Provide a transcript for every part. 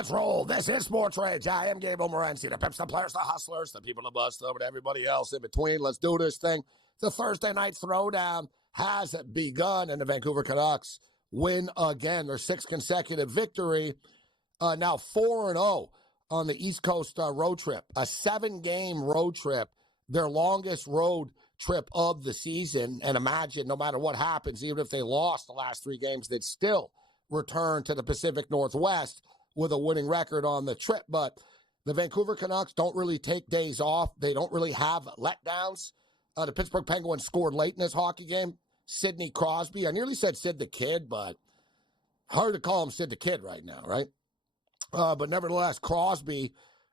Let's roll. This is SportsRage. I am Gabriel Morency. The Pips, the players, the hustlers, the people, the bus, and everybody else in between. Let's do this thing. The Thursday night throwdown has begun, and the Vancouver Canucks win again. Their sixth consecutive victory. Now 4-0 on the East Coast road trip. A 7-game road trip. Their longest road trip of the season. And imagine, no matter what happens, even if they lost the last 3 games, they'd still return to the Pacific Northwest with a winning record on the trip. But the Vancouver Canucks don't really take days off. They don't really have letdowns. The Pittsburgh Penguins scored late in this hockey game. Sidney Crosby. I nearly said Sid the Kid, but hard to call him Sid the Kid right now, right? But nevertheless, Crosby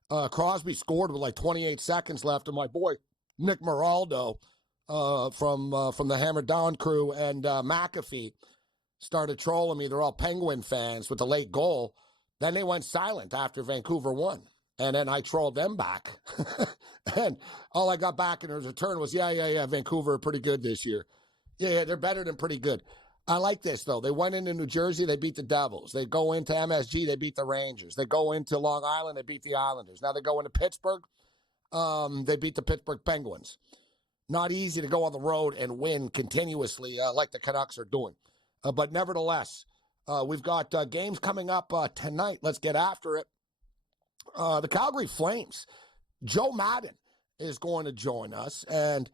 scored with like 28 seconds left, and my boy Nick Moraldo from the Hammer Down crew and McAfee started trolling me. They're all Penguin fans with the late goal. Then they went silent after Vancouver won. And then I trolled them back. And all I got back in return was, yeah, Vancouver are pretty good this year. Yeah, they're better than pretty good. I like this, though. They went into New Jersey, they beat the Devils. They go into MSG, they beat the Rangers. They go into Long Island, they beat the Islanders. Now they go into Pittsburgh, they beat the Pittsburgh Penguins. Not easy to go on the road and win continuously like the Canucks are doing. But nevertheless, we've got games coming up tonight. Let's get after it. The Calgary Flames. Joe Madden is going to join us, and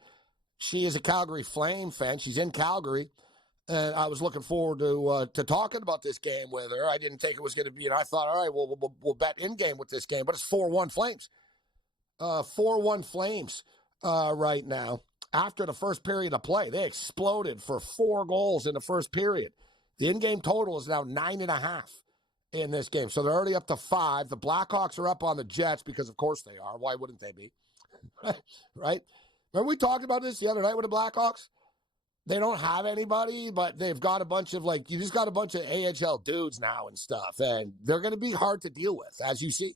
she is a Calgary Flame fan. She's in Calgary, and I was looking forward to talking about this game with her. I didn't think it was going to be, and I thought, all right, we'll bet in-game with this game, but it's 4-1 Flames. 4-1 Flames right now. After the first period of play, they exploded for 4 goals in the first period. The in-game total is now 9.5 in this game. So they're already up to 5. The Blackhawks are up on the Jets because, of course, they are. Why wouldn't they be? Right? Remember we talked about this the other night with the Blackhawks? They don't have anybody, but they've got a bunch of, you just got a bunch of AHL dudes now and stuff, and they're going to be hard to deal with, as you see.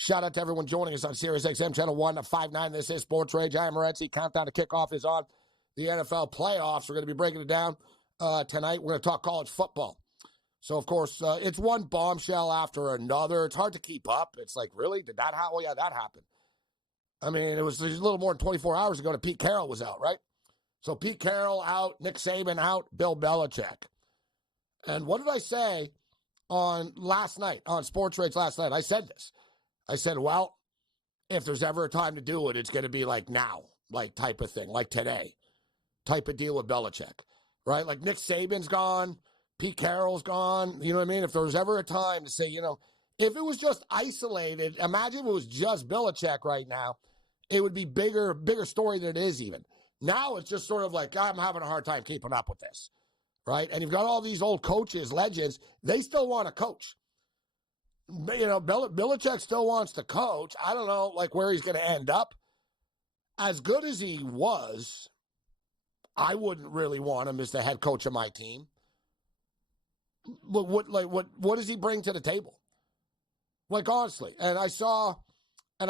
Shout out to everyone joining us on SiriusXM Channel 159. This is SportsRage. I am Morency. Countdown to kickoff is on. The NFL playoffs. We're going to be breaking it down tonight. We're going to talk college football. So, of course, it's one bombshell after another. It's hard to keep up. It's like, really? Did that happen? Well, yeah, that happened. I mean, it was a little more than 24 hours ago that Pete Carroll was out, right? So Pete Carroll out, Nick Saban out, Bill Belichick. And what did I say on last night, on SportsRage last night? I said this. I said, well, if there's ever a time to do it, it's going to be like now, like type of thing, like today, type of deal with Belichick, right? Like Nick Saban's gone, Pete Carroll's gone, you know what I mean? If there was ever a time to say, if it was just isolated, imagine if it was just Belichick right now, it would be bigger story than it is even. Now it's just sort of like, I'm having a hard time keeping up with this, right? And you've got all these old coaches, legends, they still want to coach. Belichick still wants to coach. I don't know, where he's going to end up. As good as he was, I wouldn't really want him as the head coach of my team. But what does he bring to the table? Honestly. And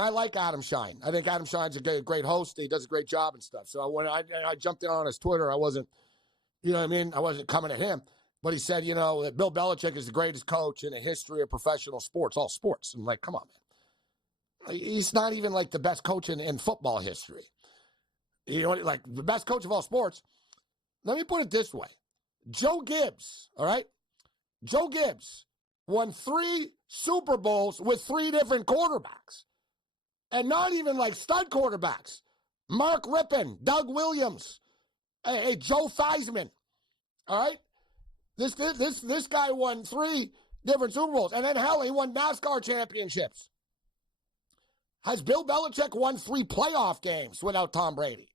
I like Adam Shine. I think Adam Shine's a great host. He does a great job and stuff. So when I jumped in on his Twitter, I wasn't, I wasn't coming at him. But he said, that Bill Belichick is the greatest coach in the history of professional sports, all sports. I'm like, come on, man. He's not even the best coach in football history. The best coach of all sports. Let me put it this way. Joe Gibbs, all right? Joe Gibbs won 3 Super Bowls with 3 different quarterbacks. And not even stud quarterbacks. Mark Rippon, Doug Williams, Joe Theismann, all right? This guy won 3 different Super Bowls. And then, hell, he won NASCAR championships. Has Bill Belichick won 3 playoff games without Tom Brady?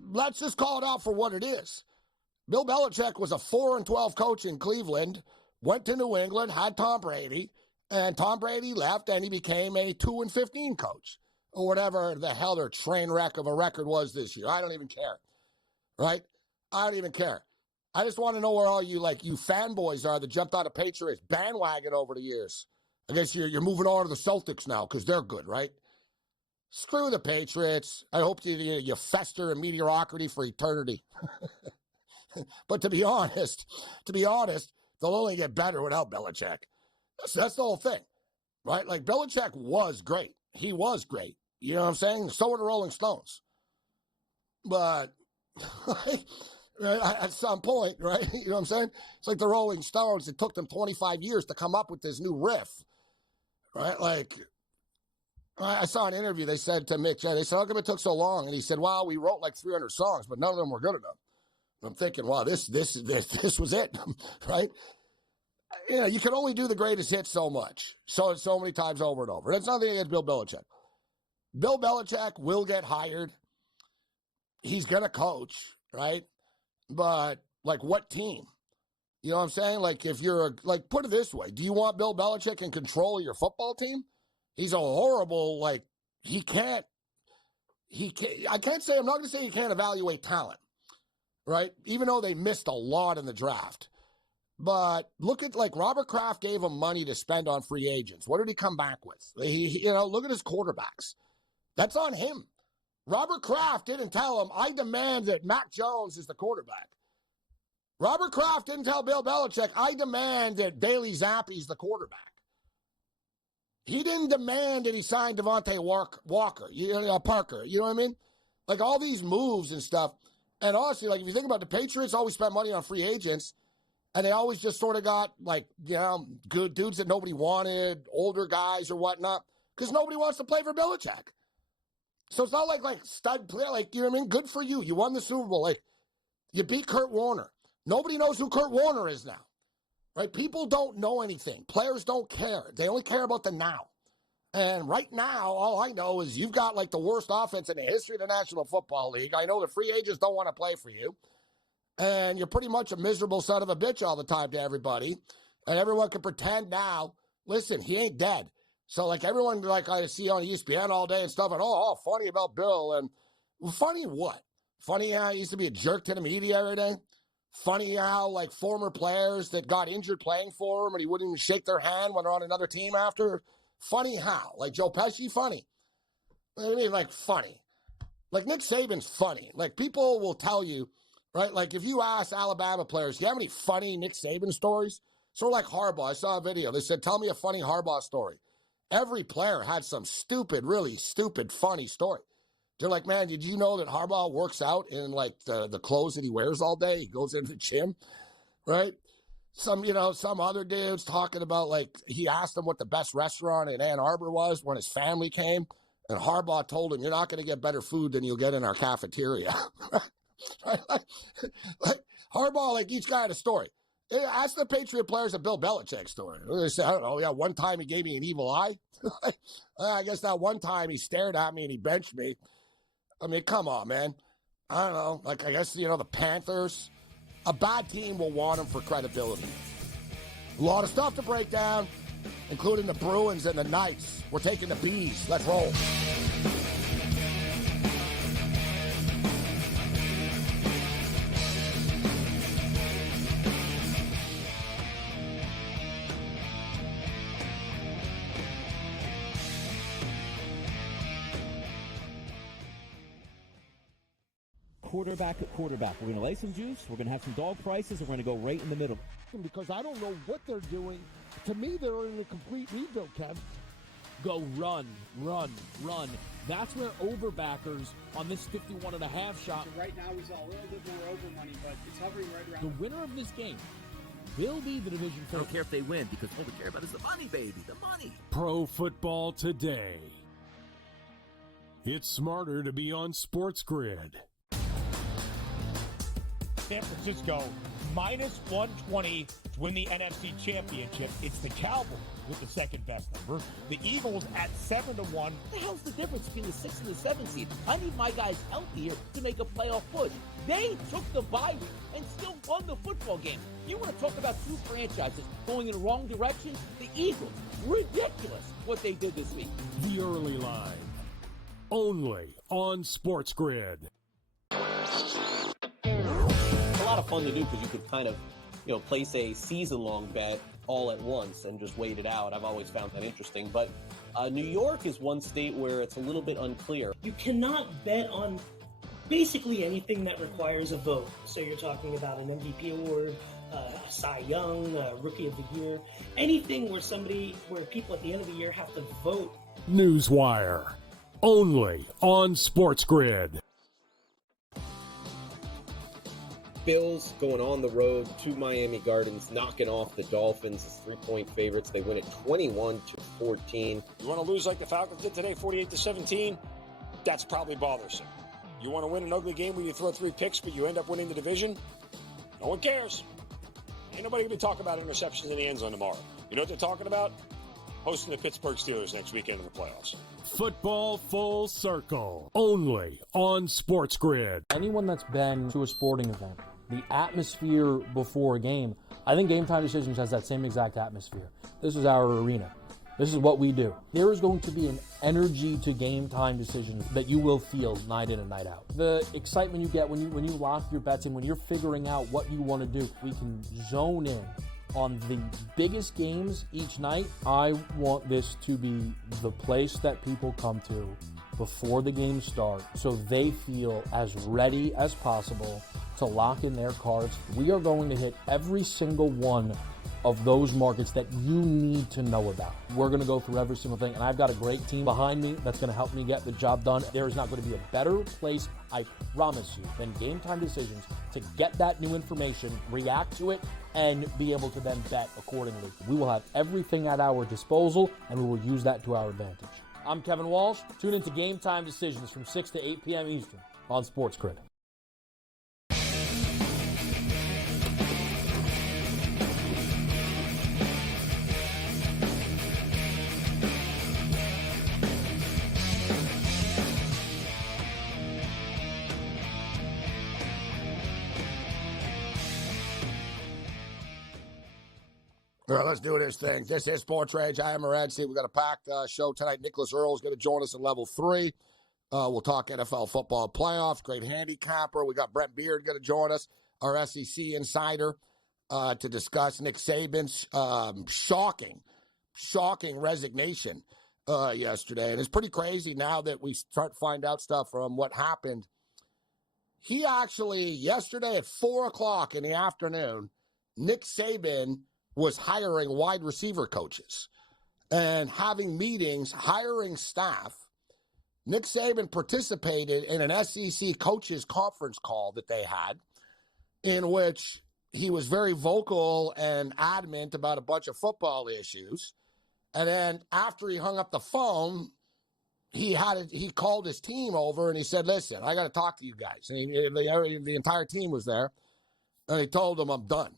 Let's just call it out for what it is. Bill Belichick was a 4-12 coach in Cleveland, went to New England, had Tom Brady, and Tom Brady left, and he became a 2-15 coach, or whatever the hell their train wreck of a record was this year. I don't even care, right? I don't even care. I just want to know where all you fanboys are that jumped on the Patriots bandwagon over the years. I guess you're moving on to the Celtics now because they're good, right? Screw the Patriots. I hope you fester in mediocrity for eternity. But to be honest, they'll only get better without Belichick. That's the whole thing, right? Like, Belichick was great. He was great. You know what I'm saying? So were the Rolling Stones. But at some point, right? You know what I'm saying? It's like the Rolling Stones. It took them 25 years to come up with this new riff, right? Like, I saw an interview. They said to Mick Jagger, they said, how come it took so long? And he said, well, we wrote like 300 songs, but none of them were good enough. I'm thinking, wow, this was it, right? You know, you can only do the greatest hits so much, so many times over and over. That's nothing against Bill Belichick. Bill Belichick will get hired. He's going to coach, right? But, like, what team? You know what I'm saying? Like, if you're, put it this way. Do you want Bill Belichick in control of your football team? He's a horrible, I can't say, I'm not going to say he can't evaluate talent, right? Even though they missed a lot in the draft. But look at, Robert Kraft gave him money to spend on free agents. What did he come back with? Look at his quarterbacks. That's on him. Robert Kraft didn't tell him, I demand that Mac Jones is the quarterback. Robert Kraft didn't tell Bill Belichick, I demand that Bailey Zappi's the quarterback. He didn't demand that he signed Devontae Parker. Parker. You know what I mean? Like, all these moves and stuff. And honestly, if you think about the Patriots, always spent money on free agents. And they always just sort of got, good dudes that nobody wanted, older guys or whatnot, because nobody wants to play for Belichick. So it's not like stud player, you know what I mean? Good for you. You won the Super Bowl. You beat Kurt Warner. Nobody knows who Kurt Warner is now, right? People don't know anything. Players don't care. They only care about the now. And right now, all I know is you've got, the worst offense in the history of the National Football League. I know the free agents don't want to play for you. And you're pretty much a miserable son of a bitch all the time to everybody. And everyone can pretend now, listen, he ain't dead. So, everyone, I see on ESPN all day and stuff, and, funny about Bill. And funny what? Funny how he used to be a jerk to the media every day? Funny how, former players that got injured playing for him and he wouldn't even shake their hand when they're on another team after? Funny how? Joe Pesci, funny. I mean, funny. Nick Saban's funny. People will tell you, right? If you ask Alabama players, do you have any funny Nick Saban stories? Sort of like Harbaugh. I saw a video. They said, tell me a funny Harbaugh story. Every player had some stupid, really stupid, funny story. They're like, man, did you know that Harbaugh works out in, the clothes that he wears all day? He goes into the gym, right? Some other dudes talking about, he asked him what the best restaurant in Ann Arbor was when his family came. And Harbaugh told him, you're not going to get better food than you'll get in our cafeteria. Harbaugh, each guy had a story. Ask the Patriot players a Bill Belichick story. They say, I don't know, one time he gave me an evil eye. I guess that one time he stared at me and he benched me. I mean, come on, man. I don't know. I guess, the Panthers, a bad team will want him for credibility. A lot of stuff to break down, including the Bruins and the Knights. We're taking the Bees. Let's roll. Quarterback at quarterback. We're going to lay some juice. We're going to have some dog prices. And we're going to go right in the middle. Because I don't know what they're doing. To me, they're in a complete rebuild, Kev. Go run, run, run. That's where overbackers on this 51.5 shot. So right now, we saw a little bit more over money, but it's hovering right around. The winner of this game will be the division I don't care if they win, because all we care about is the money, baby, the money. Pro Football Today. It's smarter to be on SportsGrid. San Francisco minus 120 to win the NFC Championship. It's the Cowboys with the second best number. The Eagles at 7-1. What the hell's the difference between the 6th and the 7th seed? I need my guys healthy here to make a playoff push. They took the bye week and still won the football game. You want to talk about two franchises going in the wrong direction? The Eagles. Ridiculous what they did this week. The early line. Only on SportsGrid. A lot of fun to do because you could kind of, place a season-long bet all at once and just wait it out. I've always found that interesting. But New York is one state where it's a little bit unclear. You cannot bet on basically anything that requires a vote. So you're talking about an MVP award, Cy Young, Rookie of the Year, anything where people at the end of the year have to vote. Newswire, only on SportsGrid. Bills going on the road to Miami Gardens, knocking off the Dolphins as 3-point favorites. They win it 21-14. You want to lose like the Falcons did today, 48-17? That's probably bothersome. You want to win an ugly game where you throw 3 picks, but you end up winning the division? No one cares. Ain't nobody going to be talking about interceptions in the end zone tomorrow. You know what they're talking about? Hosting the Pittsburgh Steelers next weekend in the playoffs. Football Full Circle, only on SportsGrid. Anyone that's been to a sporting event, the atmosphere before a game, I think Game Time Decisions has that same exact atmosphere. This is our arena. This is what we do. There is going to be an energy to Game Time Decisions that you will feel night in and night out. The excitement you get when you lock your bets in, when you're figuring out what you want to do, we can zone in on the biggest games each night. I want this to be the place that people come to before the games start so they feel as ready as possible to lock in their cards. We are going to hit every single one of those markets that you need to know about. We're going to go through every single thing, and I've got a great team behind me that's going to help me get the job done. There is not going to be a better place, I promise you, than Game Time Decisions to get that new information, react to it, and be able to then bet accordingly. We will have everything at our disposal, and we will use that to our advantage. I'm Kevin Walsh. Tune into Game Time Decisions from 6 to 8 p.m. Eastern on SportsGrid. All right, let's do this thing. This is SportsRage. I am Morency. We got a packed show tonight. Nicholas Earl is going to join us at level 3. We'll talk NFL football playoffs. Great handicapper. We got Brent Beard going to join us, our SEC insider, to discuss Nick Saban's shocking resignation yesterday. And it's pretty crazy now that we start to find out stuff from what happened. He actually, yesterday at 4 o'clock in the afternoon, Nick Saban was hiring wide receiver coaches and having meetings, hiring staff. Nick Saban participated in an SEC coaches conference call that they had in which he was very vocal and adamant about a bunch of football issues. And then after he hung up the phone, he called his team over and he said, listen, I got to talk to you guys. And the entire team was there. And he told them, I'm done.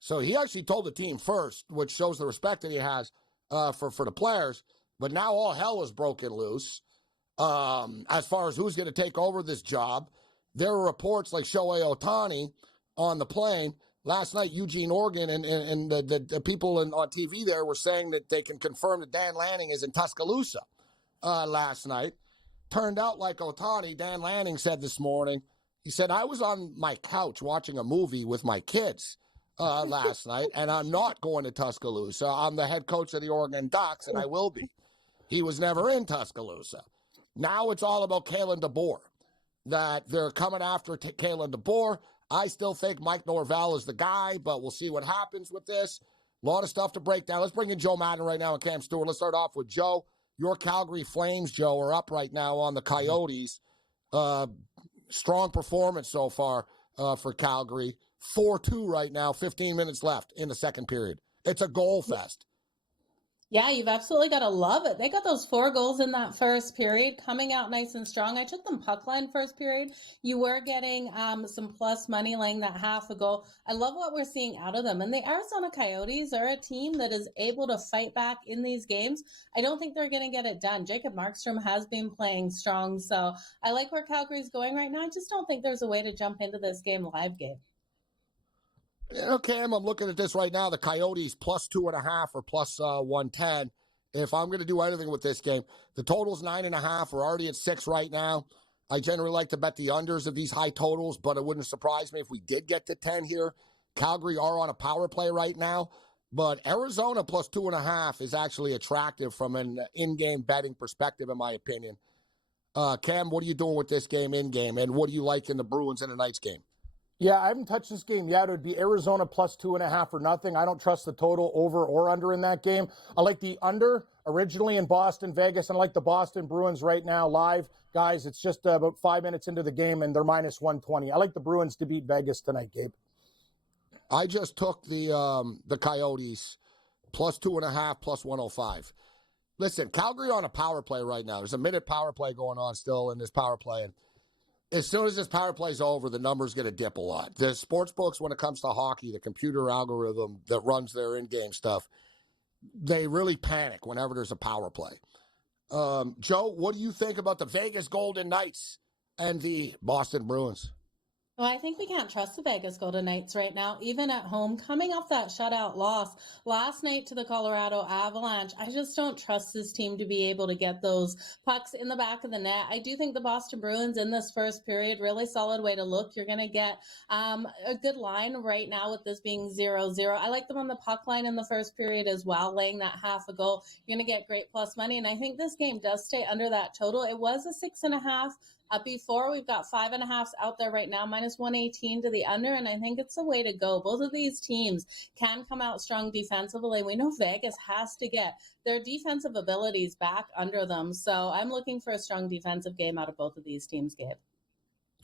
So he actually told the team first, which shows the respect that he has for the players. But now all hell is broken loose as far as who's going to take over this job. There were reports like Shohei Ohtani on the plane. Last night, Eugene, Oregon, and the people on TV there were saying that they can confirm that Dan Lanning is in Tuscaloosa last night. Turned out like Ohtani, Dan Lanning said this morning, he said, I was on my couch watching a movie with my kids last night, and I'm not going to Tuscaloosa. I'm the head coach of the Oregon Ducks, and I will be. He was never in Tuscaloosa. Now it's all about Kalen DeBoer, that they're coming after Kalen DeBoer. I still think Mike Norvell is the guy, but we'll see what happens with this. A lot of stuff to break down. Let's bring in Joe Madden right now and Cam Stewart. Let's start off with Joe. Your Calgary Flames, Joe, are up right now on the Coyotes. Strong performance so far for Calgary. 4-2 right now, 15 minutes left in the second period. It's a goal fest. Yeah, you've absolutely got to love it. They got those 4 goals in that first period, coming out nice and strong. I took them puck line first period. You were getting some plus money laying that half a goal. I love what we're seeing out of them. And the Arizona Coyotes are a team that is able to fight back in these games. I don't think they're going to get it done. Jacob Markstrom has been playing strong, so I like where Calgary's going right now. I just don't think there's a way to jump into this game live, Gabe. Cam, I'm looking at this right now. The Coyotes plus 2.5 or plus 110. If I'm going to do anything with this game, the total's 9.5. We're already at 6 right now. I generally like to bet the unders of these high totals, but it wouldn't surprise me if we did get to 10 here. Calgary are on a power play right now, but Arizona plus 2.5 is actually attractive from an in-game betting perspective, in my opinion. Cam, what are you doing with this game in-game, and what do you like in the Bruins and the Knights game? Yeah, I haven't touched this game yet. It would be Arizona plus 2.5 or nothing. I don't trust the total over or under in that game. I like the under originally in Boston, Vegas, and I like the Boston Bruins right now live. Guys, it's just about 5 minutes into the game, and they're minus 120. I like the Bruins to beat Vegas tonight, Gabe. I just took the Coyotes plus 2.5, plus 105. Listen, Calgary on a power play right now. There's a minute power play going on still in this power play, and as soon as this power play's over, the number's going to dip a lot. The sports books, when it comes to hockey, the computer algorithm that runs their in-game stuff, they really panic whenever there's a power play. Joe, what do you think about the Vegas Golden Knights and the Boston Bruins? Well, I think we can't trust the Vegas Golden Knights right now, even at home, coming off that shutout loss last night to the Colorado Avalanche. I just don't trust this team to be able to get those pucks in the back of the net. I do think the Boston Bruins in this first period, really solid way to look. You're going to get a good line right now with this being 0-0. I like them on the puck line in the first period as well, laying that half a goal. You're going to get great plus money, and I think this game does stay under that total. It was a 6.5. Before. We've got 5.5s out there right now, minus 118 to the under, and I think it's the way to go. Both of these teams can come out strong defensively. We know Vegas has to get their defensive abilities back under them, so I'm looking for a strong defensive game out of both of these teams, Gabe.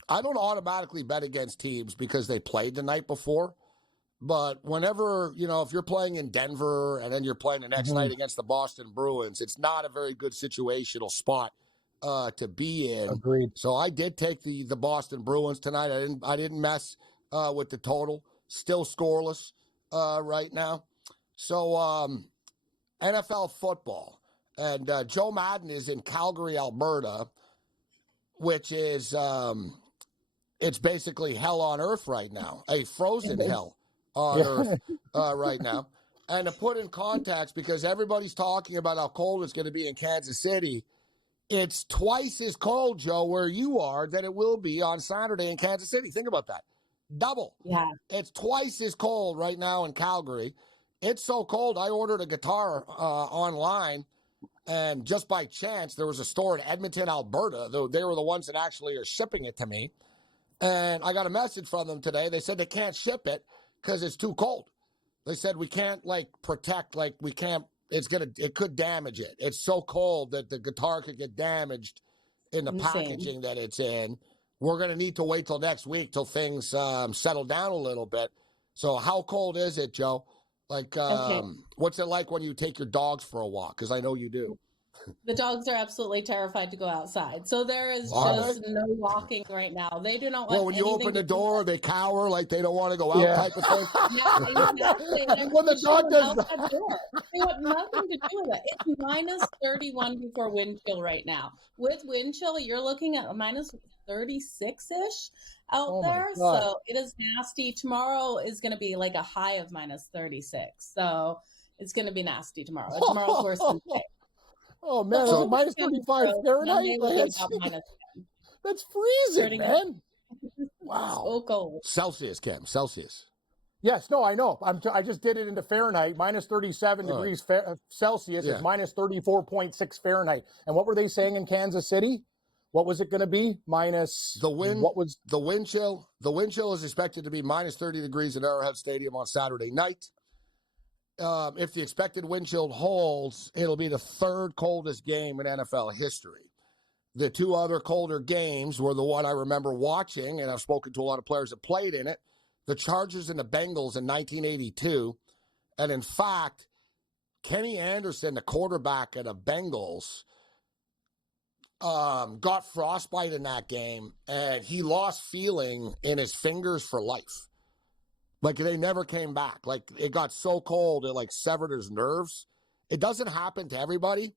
I don't automatically bet against teams because they played the night before, but whenever, if you're playing in Denver and then you're playing the next night against the Boston Bruins, it's not a very good situational spot to be in. Agreed. So I did take the Boston Bruins tonight. I didn't mess with the total. Still scoreless right now. So NFL football. And Joe Madden is in Calgary, Alberta, which is it's basically hell on earth right now. A frozen hell on earth right now. And to put in context, because everybody's talking about how cold it's going to be in Kansas City, it's twice as cold, Joe, where you are than it will be on Saturday in Kansas City. Think about that. Double. Yeah. It's twice as cold right now in Calgary. It's so cold, I ordered a guitar online, and just by chance, there was a store in Edmonton, Alberta. They were the ones that actually are shipping it to me. And I got a message from them today. They said they can't ship it because it's too cold. They said we can't, protect, we can't. It could damage it. It's so cold that the guitar could get damaged in the packaging that it's in. We're going to need to wait till next week till things settle down a little bit. So how cold is it, Joe? What's it like when you take your dogs for a walk? Because I know you do. The dogs are absolutely terrified to go outside. So there is just no walking right now. They do not want Well, when you open the door, they cower like they don't want to go out type of thing. Yeah, exactly. When the dog does that. They want nothing to do with it. It's minus 31 before wind chill right now. With wind chill, you're looking at a minus 36-ish out there. So it is nasty. Tomorrow is going to be like a high of minus 36. So it's going to be nasty tomorrow. Tomorrow's worse than today. Oh, man, so, minus 35 Fahrenheit? That's freezing, man. Wow. So cold. Celsius, Kim, Celsius. Yes, no, I know. I just did it into Fahrenheit. Minus 37 degrees Celsius is minus 34.6 Fahrenheit. And what were they saying in Kansas City? What was it going to be? Minus the wind. What was the wind chill? The wind chill is expected to be minus 30 degrees at Arrowhead Stadium on Saturday night. If the expected wind chill holds, it'll be the third coldest game in NFL history. The two other colder games were the one I remember watching, and I've spoken to a lot of players that played in it, the Chargers and the Bengals in 1982. And in fact, Kenny Anderson, the quarterback of the Bengals, got frostbite in that game, and he lost feeling in his fingers for life. They never came back. It got so cold, it severed his nerves. It doesn't happen to everybody,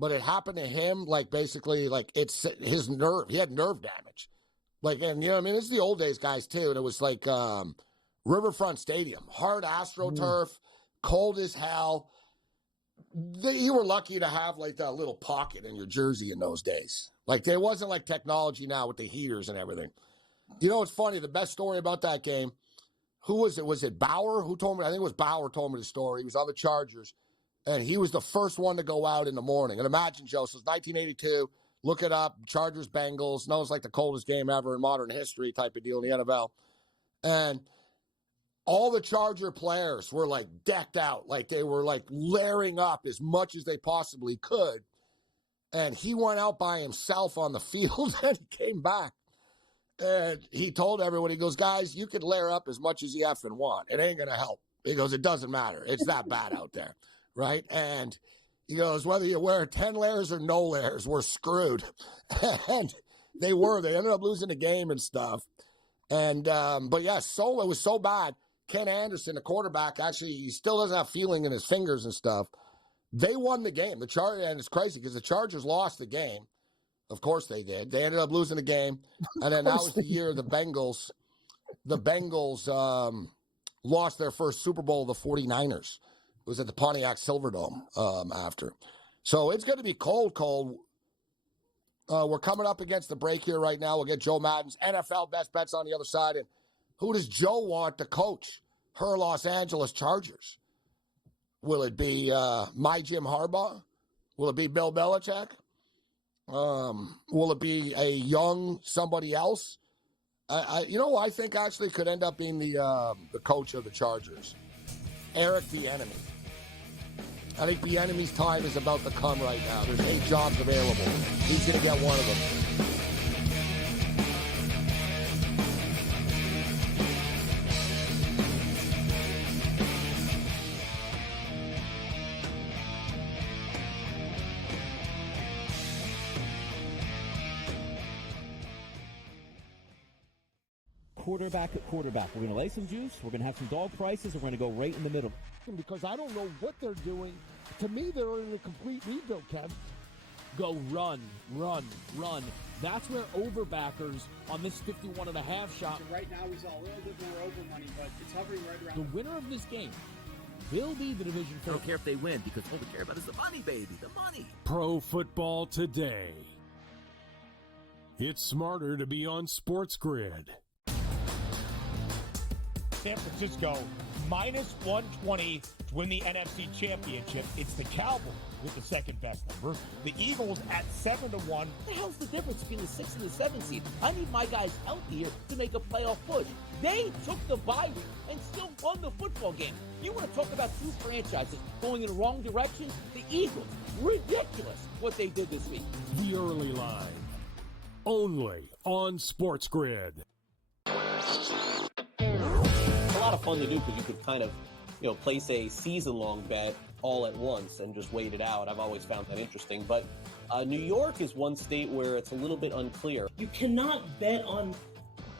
but it happened to him. It's his nerve. He had nerve damage. It's the old days guys too. And it was Riverfront Stadium, hard AstroTurf, cold as hell. You were lucky to have that little pocket in your jersey in those days. There wasn't technology now with the heaters and everything. You know, it's funny. The best story about that game. Who was it? Was it Bauer? Who told me? I think it was Bauer told me the story. He was on the Chargers, and he was the first one to go out in the morning. And imagine, Joe, so it's 1982. Look it up. Chargers, Bengals. Knows the coldest game ever in modern history type of deal in the NFL. And all the Charger players were like decked out, like they were like layering up as much as they possibly could. And he went out by himself on the field and he came back. And he told everyone, he goes, guys, you can layer up as much as you effing want. It ain't going to help. He goes, it doesn't matter. It's that bad out there, right? And he goes, whether you wear 10 layers or no layers, we're screwed. And they were. They ended up losing the game and stuff. And, but yeah, so it was so bad. Ken Anderson, the quarterback, actually, he still doesn't have feeling in his fingers and stuff. They won the game. The Chargers, and it's crazy because the Chargers lost the game. Of course they did. They ended up losing the game. And then that was the year the Bengals lost their first Super Bowl, the 49ers. It was at the Pontiac Silverdome after. So it's going to be cold. We're coming up against the break here right now. We'll get Joe Madden's NFL best bets on the other side. And who does Joe want to coach her Los Angeles Chargers? Will it be my Jim Harbaugh? Will it be Bill Belichick? Will it be a young somebody else? I think actually could end up being the coach of the Chargers, Eric Bieniemy. I think Bieniemy's time is about to come right now. There's 8 jobs available. He's going to get one of them. Quarterback at quarterback. We're going to lay some juice. We're going to have some dog prices. And we're going to go right in the middle. Because I don't know what they're doing. To me, they're in a complete rebuild, Kev. Go run. That's where overbackers on this 51.5 shot. So right now we saw a little bit more over money, but it's hovering right around. The winner of this game will be the division I don't care if they win because all we care about is the money, baby, the money. Pro Football Today. It's smarter to be on SportsGrid. San Francisco minus 120 to win the NFC Championship. It's the Cowboys with the second best number. The Eagles at 7-1. What the hell's the difference between the 6th and the 7th seed? I need my guys healthy here to make a playoff push. They took the bye week and still won the football game. You want to talk about two franchises going in the wrong direction? The Eagles. Ridiculous what they did this week. The early line. Only on SportsGrid. It's a lot of fun to do because you could kind of, place a season-long bet all at once and just wait it out. I've always found that interesting. But New York is one state where it's a little bit unclear. You cannot bet on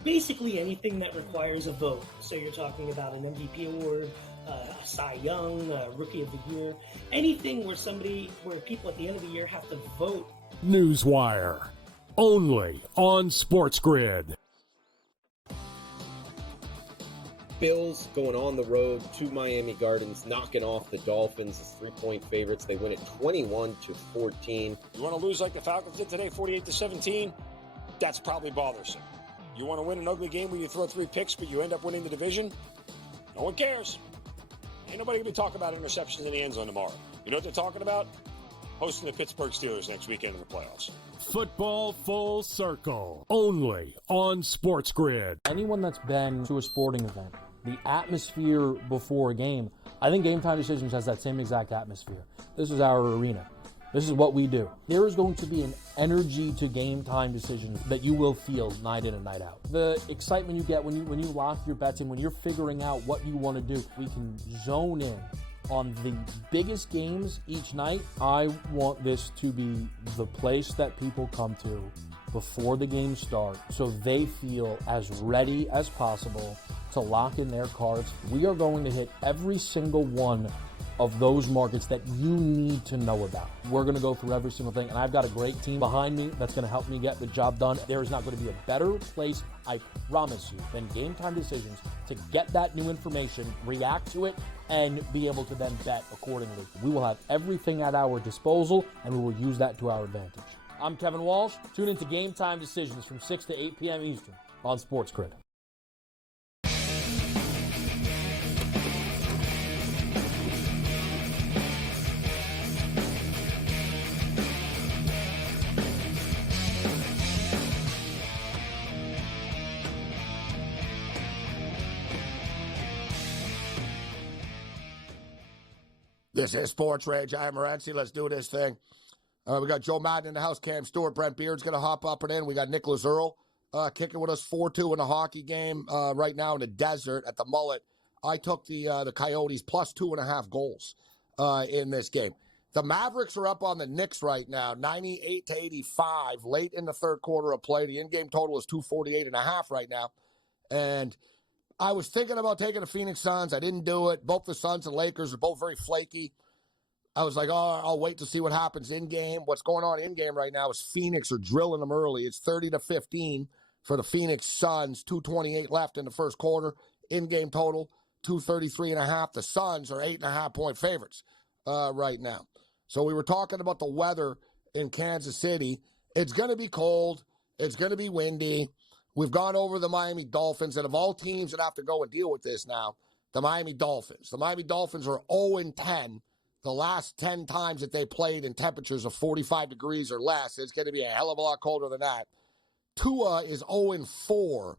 basically anything that requires a vote. So you're talking about an MVP award, a Cy Young, a Rookie of the Year, anything where people at the end of the year have to vote. Newswire. Only on SportsGrid. Bills going on the road to Miami Gardens, knocking off the Dolphins as 3-point favorites. They win it 21-14. You want to lose like the Falcons did today, 48-17? That's probably bothersome. You want to win an ugly game where you throw 3 picks, but you end up winning the division? No one cares. Ain't nobody going to be talking about interceptions in the end zone tomorrow. You know what they're talking about? Hosting the Pittsburgh Steelers next weekend in the playoffs. Football Full Circle. Only on SportsGrid. Anyone that's been to a sporting event, the atmosphere before a game, I think Game Time Decisions has that same exact atmosphere. This is our arena. This is what we do. There is going to be an energy to Game Time Decisions that you will feel night in and night out. The excitement you get when you lock your bets in, when you're figuring out what you want to do, we can zone in on the biggest games each night. I want this to be the place that people come to before the games start so they feel as ready as possible to lock in their cards. We are going to hit every single one of those markets that you need to know about. We're going to go through every single thing, and I've got a great team behind me that's going to help me get the job done. There is not going to be a better place, I promise you, than Game Time Decisions to get that new information, react to it, and be able to then bet accordingly. We will have everything at our disposal, and we will use that to our advantage. I'm Kevin Walsh. Tune into Game Time Decisions from 6 to 8 p.m. Eastern on SportsGrid. This is Sports Rage. I am Morency. Let's do this thing. We got Joe Madden in the house, Cam Stewart, Brent Beard's going to hop up and in. We got Nicholas Earl kicking with us 4-2 in a hockey game right now in the desert at the Mullet. I took the Coyotes plus 2.5 goals in this game. The Mavericks are up on the Knicks right now, 98-85, late in the third quarter of play. The in-game total is 248.5 right now. And I was thinking about taking the Phoenix Suns. I didn't do it. Both the Suns and Lakers are both very flaky. I was like, oh, I'll wait to see what happens in-game. What's going on in-game right now is Phoenix are drilling them early. It's 30-15 for the Phoenix Suns, 2:28 left in the first quarter. In-game total, 233.5. The Suns are 8.5-point favorites right now. So we were talking about the weather in Kansas City. It's going to be cold. It's going to be windy. We've gone over the Miami Dolphins, and of all teams that have to go and deal with this now, the Miami Dolphins. The Miami Dolphins are 0-10 the last 10 times that they played in temperatures of 45 degrees or less. It's going to be a hell of a lot colder than that. Tua is 0-4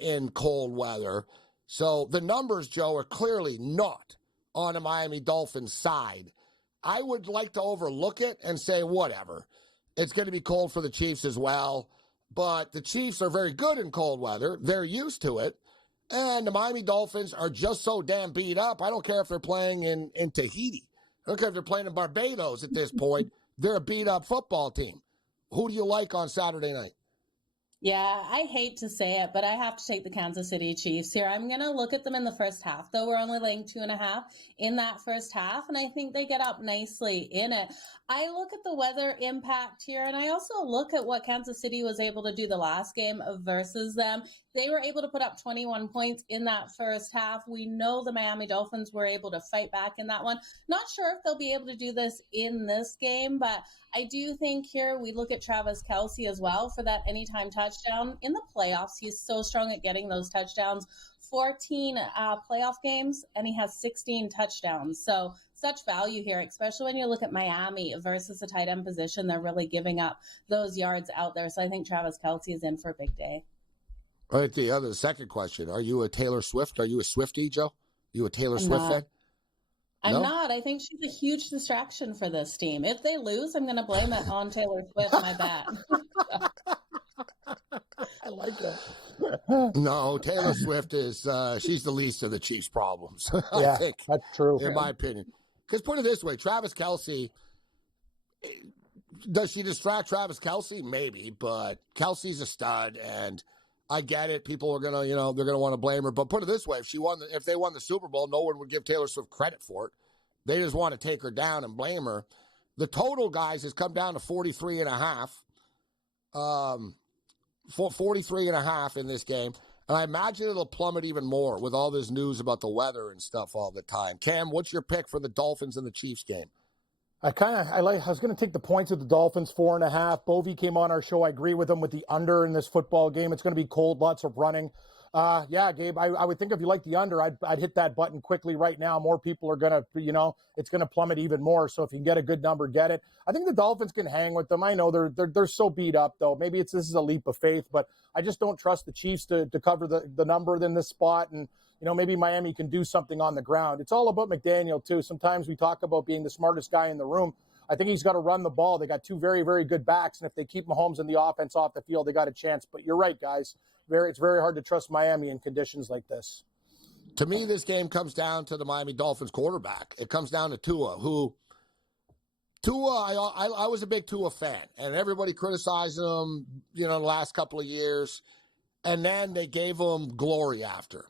in cold weather. So the numbers, Joe, are clearly not on the Miami Dolphins side. I would like to overlook it and say, whatever. It's going to be cold for the Chiefs as well. But the Chiefs are very good in cold weather. They're used to it. And the Miami Dolphins are just so damn beat up. I don't care if they're playing in Tahiti. I don't care if they're playing in Barbados at this point. They're a beat-up football team. Who do you like on Saturday night? Yeah, I hate to say it, but I have to take the Kansas City Chiefs here. I'm going to look at them in the first half, though. We're only laying 2.5 in that first half, and I think they get up nicely in it. I look at the weather impact here, and I also look at what Kansas City was able to do the last game versus them. They were able to put up 21 points in that first half. We know the Miami Dolphins were able to fight back in that one. Not sure if they'll be able to do this in this game, but I do think here we look at Travis Kelce as well for that anytime touchdown. In the playoffs, he's so strong at getting those touchdowns. 14 playoff games, and he has 16 touchdowns. So such value here, especially when you look at Miami versus the tight end position. They're really giving up those yards out there. So I think Travis Kelce is in for a big day. All right, the second question. Are you a Taylor Swift? Are you a Swiftie, Joe? You a Taylor Swift fan? I'm not. I think she's a huge distraction for this team. If they lose, I'm going to blame it on Taylor Swift, my bad. I like that. No, Taylor Swift is, she's the least of the Chiefs' problems, Yeah, I think. that's true. In my opinion. Because put it this way, Travis Kelce, does she distract Travis Kelce? Maybe, but Kelsey's a stud, and I get it. People are gonna, they're gonna want to blame her. But put it this way: if they won the Super Bowl, no one would give Taylor Swift credit for it. They just want to take her down and blame her. The total, guys, has come down to 43.5. 43.5 in this game, and I imagine it'll plummet even more with all this news about the weather and stuff all the time. Cam, what's your pick for the Dolphins and the Chiefs game? I was going to take the points of the Dolphins, 4.5. Bovey came on our show. I agree with him with the under in this football game. It's going to be cold, lots of running. Yeah, Gabe, I would think if you like the under, I'd hit that button quickly right now. More people are going to, it's going to plummet even more. So if you can get a good number, get it. I think the Dolphins can hang with them. I know they're so beat up, though. Maybe this is a leap of faith, but I just don't trust the Chiefs to cover the number in this spot. And, maybe Miami can do something on the ground. It's all about McDaniel, too. Sometimes we talk about being the smartest guy in the room. I think he's got to run the ball. They got two very, very good backs, and if they keep Mahomes and the offense off the field, they got a chance. But you're right, guys. It's very hard to trust Miami in conditions like this. To me, this game comes down to the Miami Dolphins quarterback. It comes down to Tua, I was a big Tua fan, and everybody criticized him, the last couple of years, and then they gave him glory after.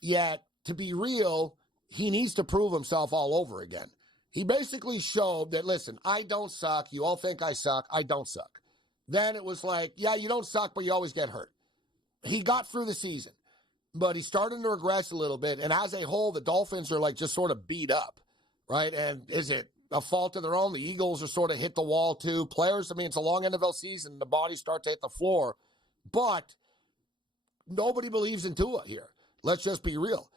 Yet, to be real, he needs to prove himself all over again. He basically showed that, listen, I don't suck. You all think I suck. I don't suck. Then it was like, yeah, you don't suck, but you always get hurt. He got through the season, but he's starting to regress a little bit. And as a whole, the Dolphins are just sort of beat up, right? And is it a fault of their own? The Eagles are sort of hit the wall too. Players, it's a long NFL season. The bodies start to hit the floor. But nobody believes in Tua here. Let's just be real.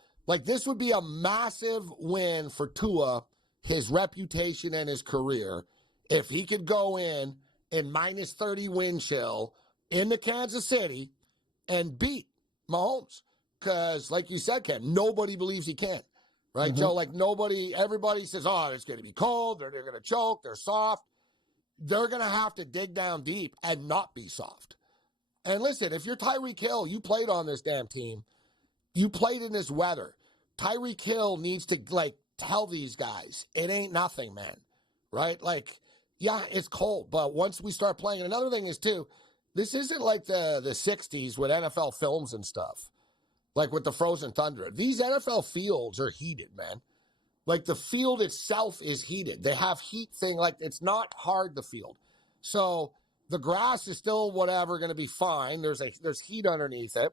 This would be a massive win for Tua, his reputation and his career, if he could go in minus 30 wind chill into Kansas City and beat Mahomes. Because, like you said, Ken, nobody believes he can. right, Joe? Like everybody says, oh, it's going to be cold. They're going to choke. They're soft. They're going to have to dig down deep and not be soft. And listen, if you're Tyreek Hill, you played on this damn team. You played in this weather. Tyreek Hill needs to, tell these guys, it ain't nothing, man, right? Like, yeah, it's cold, but once we start playing, and another thing is, too, this isn't like the 60s with NFL films and stuff, like with the Frozen Thunder. These NFL fields are heated, man. Like, the field itself is heated. They have heat thing, it's not hard, the field. So the grass is still whatever going to be fine. There's heat underneath it.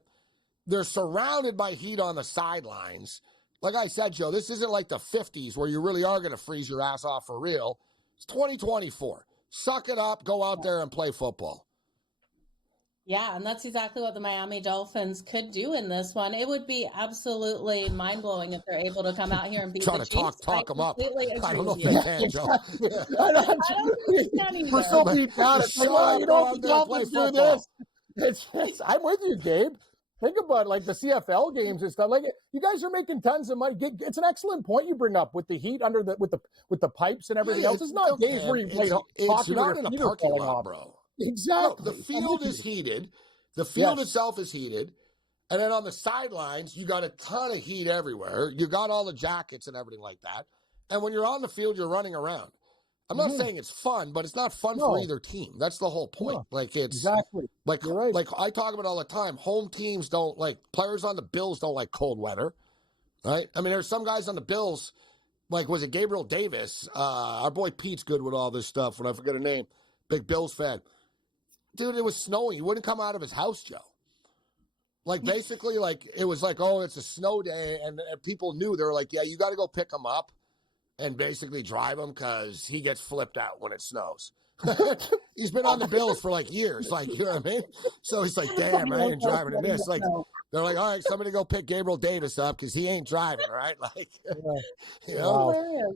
They're surrounded by heat on the sidelines. Like I said, Joe, this isn't like the 50s where you really are going to freeze your ass off for real. It's 2024. Suck it up, go out there and play football. Yeah, and that's exactly what the Miami Dolphins could do in this one. It would be absolutely mind-blowing if they're able to come out here and beat the Chiefs. Trying to talk them up. I don't know if they can, Joe. We're so beat down. It's like, well, the Dolphins do this. I'm with you, Gabe. Think about the CFL games and stuff. You guys are making tons of money. It's an excellent point you bring up with the heat under with the pipes and everything else. It's not games where you play hockey. You're not in a parking lot, bro. Exactly. No, the field is heated. The field itself is heated. And then on the sidelines, you got a ton of heat everywhere. You got all the jackets and everything like that. And when you're on the field, you're running around. I'm not saying it's fun, but it's not fun for either team. That's the whole point. Exactly. Like I talk about all the time. Home teams don't players on the Bills don't like cold weather, right? I mean, there's some guys on the Bills, was it Gabriel Davis? Our boy Pete's good with all this stuff. When I forget her name, big Bills fan. Dude, it was snowing. He wouldn't come out of his house, Joe. Basically, it was oh, it's a snow day, and people knew. They were like, yeah, you got to go pick him up and basically drive him because he gets flipped out when it snows. He's been on the Bills for years, you know what I mean? So he's like, damn, I ain't driving in this. They're like, all right, somebody go pick Gabriel Davis up because he ain't driving, right? You know,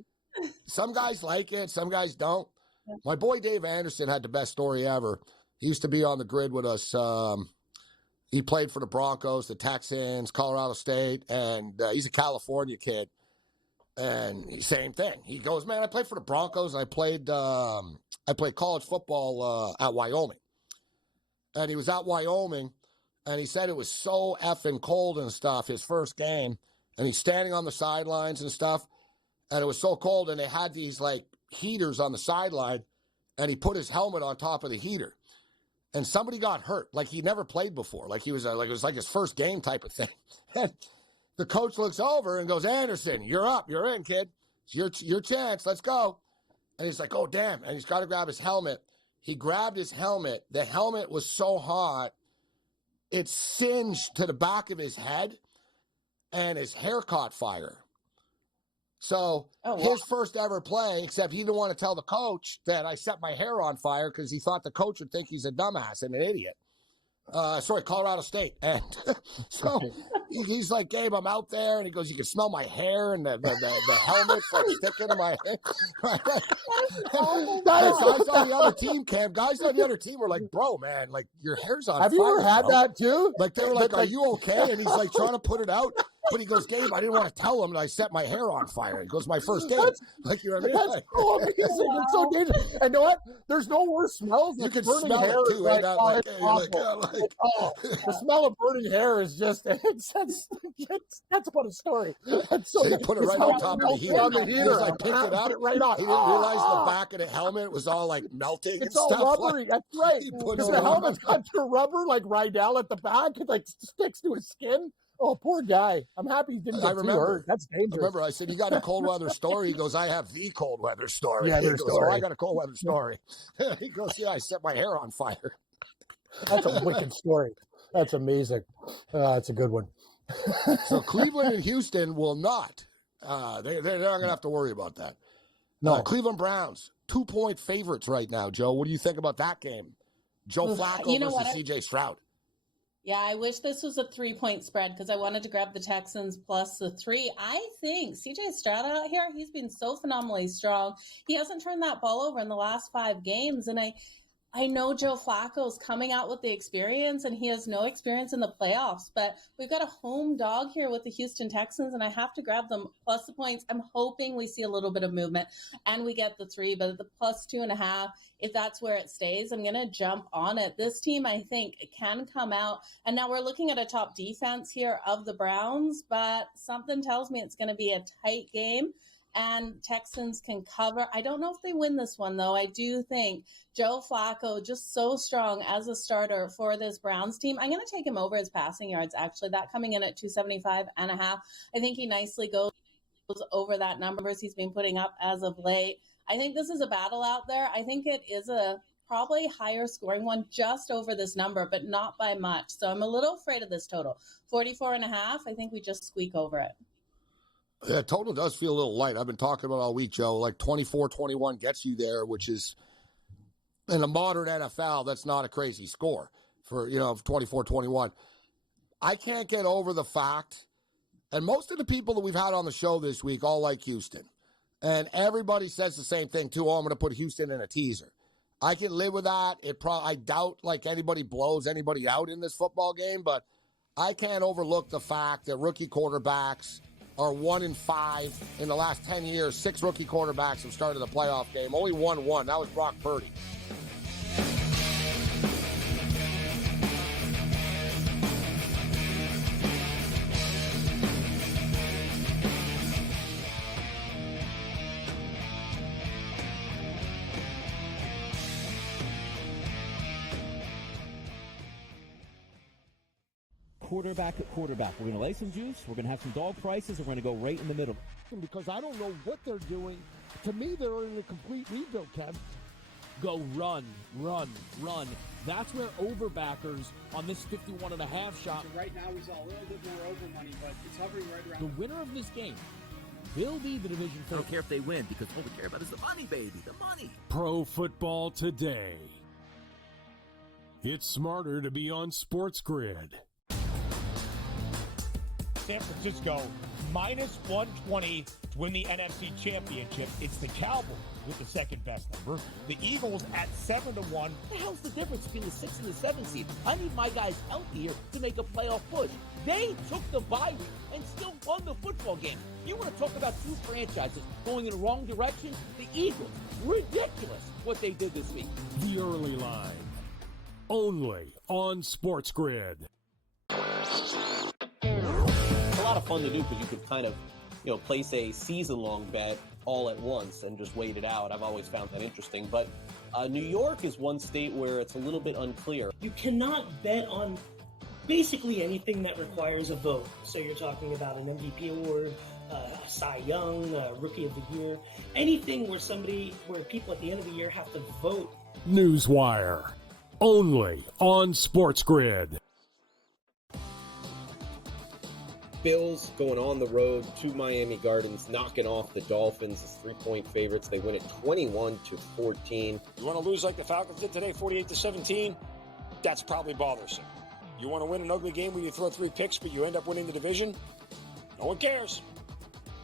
some guys like it, some guys don't. My boy Dave Anderson had the best story ever. He used to be on the grid with us. He played for the Broncos, the Texans, Colorado State, and he's a California kid. And same thing. He goes, man, I played for the Broncos, and I played college football at Wyoming. And he was at Wyoming, and he said it was so effing cold and stuff, his first game. And he's standing on the sidelines and stuff, and it was so cold, and they had these, heaters on the sideline, and he put his helmet on top of the heater. And somebody got hurt, he never played before. He was, it was his first game type of thing. And the coach looks over and goes, Anderson, you're up. You're in, kid. It's your chance. Let's go. And he's like, oh, damn. And he's got to grab his helmet. He grabbed his helmet. The helmet was so hot, it singed to the back of his head, and his hair caught fire. So his first ever play, except he didn't want to tell the coach that I set my hair on fire because he thought the coach would think he's a dumbass and an idiot. Colorado State. And so he's like, Gabe, I'm out there. And he goes, you can smell my hair and the helmet's sticking to my hair. Guys on the other team, Cam, guys on the other team were like, bro, man, your hair's on fire. Have you ever had that too? They were like, are you okay? And he's trying to put it out. But he goes, Gabe, I didn't want to tell him that I set my hair on fire. He goes, my first game. You know what I mean? That's so amazing. It's so dangerous. And you know what? There's no worse smells than burning smell hair. It too, right? The smell of burning hair is just, that's what a story. So he put it right on top of the heater. He picked it up. Right on. He didn't realize the back of the helmet was all melting it's and stuff. All rubbery. That's right. Because the helmet's got the rubber like Rydell at the back. It sticks to his skin. Oh, poor guy. I'm happy he didn't get too hurt. That's dangerous. I remember I said, you got a cold weather story? He goes, I have the cold weather story. Yeah, he goes, story. I got a cold weather story. He goes, yeah, I set my hair on fire. That's a wicked story. That's amazing. That's a good one. So Cleveland and Houston will not. They're not going to have to worry about that. No. Cleveland Browns, 2-point favorites right now, Joe. What do you think about that game? Joe Flacco versus C.J. Stroud. Yeah, I wish this was a 3-point spread because I wanted to grab the Texans plus the 3. I think CJ Stroud out here, he's been so phenomenally strong. He hasn't turned that ball over in the last 5 games. And I know Joe Flacco's coming out with the experience, and he has no experience in the playoffs, but we've got a home dog here with the Houston Texans, and I have to grab them plus the points. I'm hoping we see a little bit of movement and we get the 3, but the plus 2.5, if that's where it stays, I'm going to jump on it. This team, I think, can come out, and now we're looking at a top defense here of the Browns, but something tells me it's going to be a tight game. And Texans can cover. I don't know if they win this one, though. I do think Joe Flacco, just so strong as a starter for this Browns team. I'm going to take him over his passing yards, actually. That coming in at 275.5. I think he nicely goes over that numbers he's been putting up as of late. I think this is a battle out there. I think it is a probably higher scoring one, just over this number, but not by much. So I'm a little afraid of this total. 44.5, I think we just squeak over it. Yeah, total does feel a little light. I've been talking about all week, Joe. Like 24-21 gets you there, which is, in a modern NFL, that's not a crazy score for, 24-21. I can't get over the fact, and most of the people that we've had on the show this week all like Houston. And everybody says the same thing, too. Oh, I'm going to put Houston in a teaser. I can live with that. I doubt like anybody blows anybody out in this football game, but I can't overlook the fact that rookie quarterbacks are 1-5 in the last 10 years. 6 rookie quarterbacks have started a playoff game. Only 1 won. That was Brock Purdy. Quarterback at quarterback. We're going to lay some juice. We're going to have some dog prices. We're going to go right in the middle. Because I don't know what they're doing. To me, they're in a complete rebuild, Kev. Go run, run, run. That's where overbackers on this 51.5 shot. Right now, we saw a little bit more over money, but it's hovering right around. The winner of this game will be the division I don't care if they win, because all we care about is the money, baby, the money. Pro Football Today. It's smarter to be on SportsGrid. San Francisco minus 120 to win the NFC Championship. It's the Cowboys with the second best number. The Eagles at 7-1. What the hell's the difference between the 6 and the 7 seed? I need my guys healthy here to make a playoff push. They took the bye week and still won the football game. You want to talk about two franchises going in the wrong direction? The Eagles. Ridiculous what they did this week. The early line. Only on SportsGrid. A lot of fun to do because you could kind of, place a season-long bet all at once and just wait it out. I've always found that interesting. But New York is one state where it's a little bit unclear. You cannot bet on basically anything that requires a vote. So you're talking about an MVP award, a Cy Young, Rookie of the Year, anything where people at the end of the year have to vote. Newswire. Only on SportsGrid. Bills going on the road to Miami Gardens, knocking off the Dolphins as 3-point favorites. They win it 21-14. You want to lose like the Falcons did today, 48-17? That's probably bothersome. You want to win an ugly game where you throw 3 picks, but you end up winning the division? No one cares.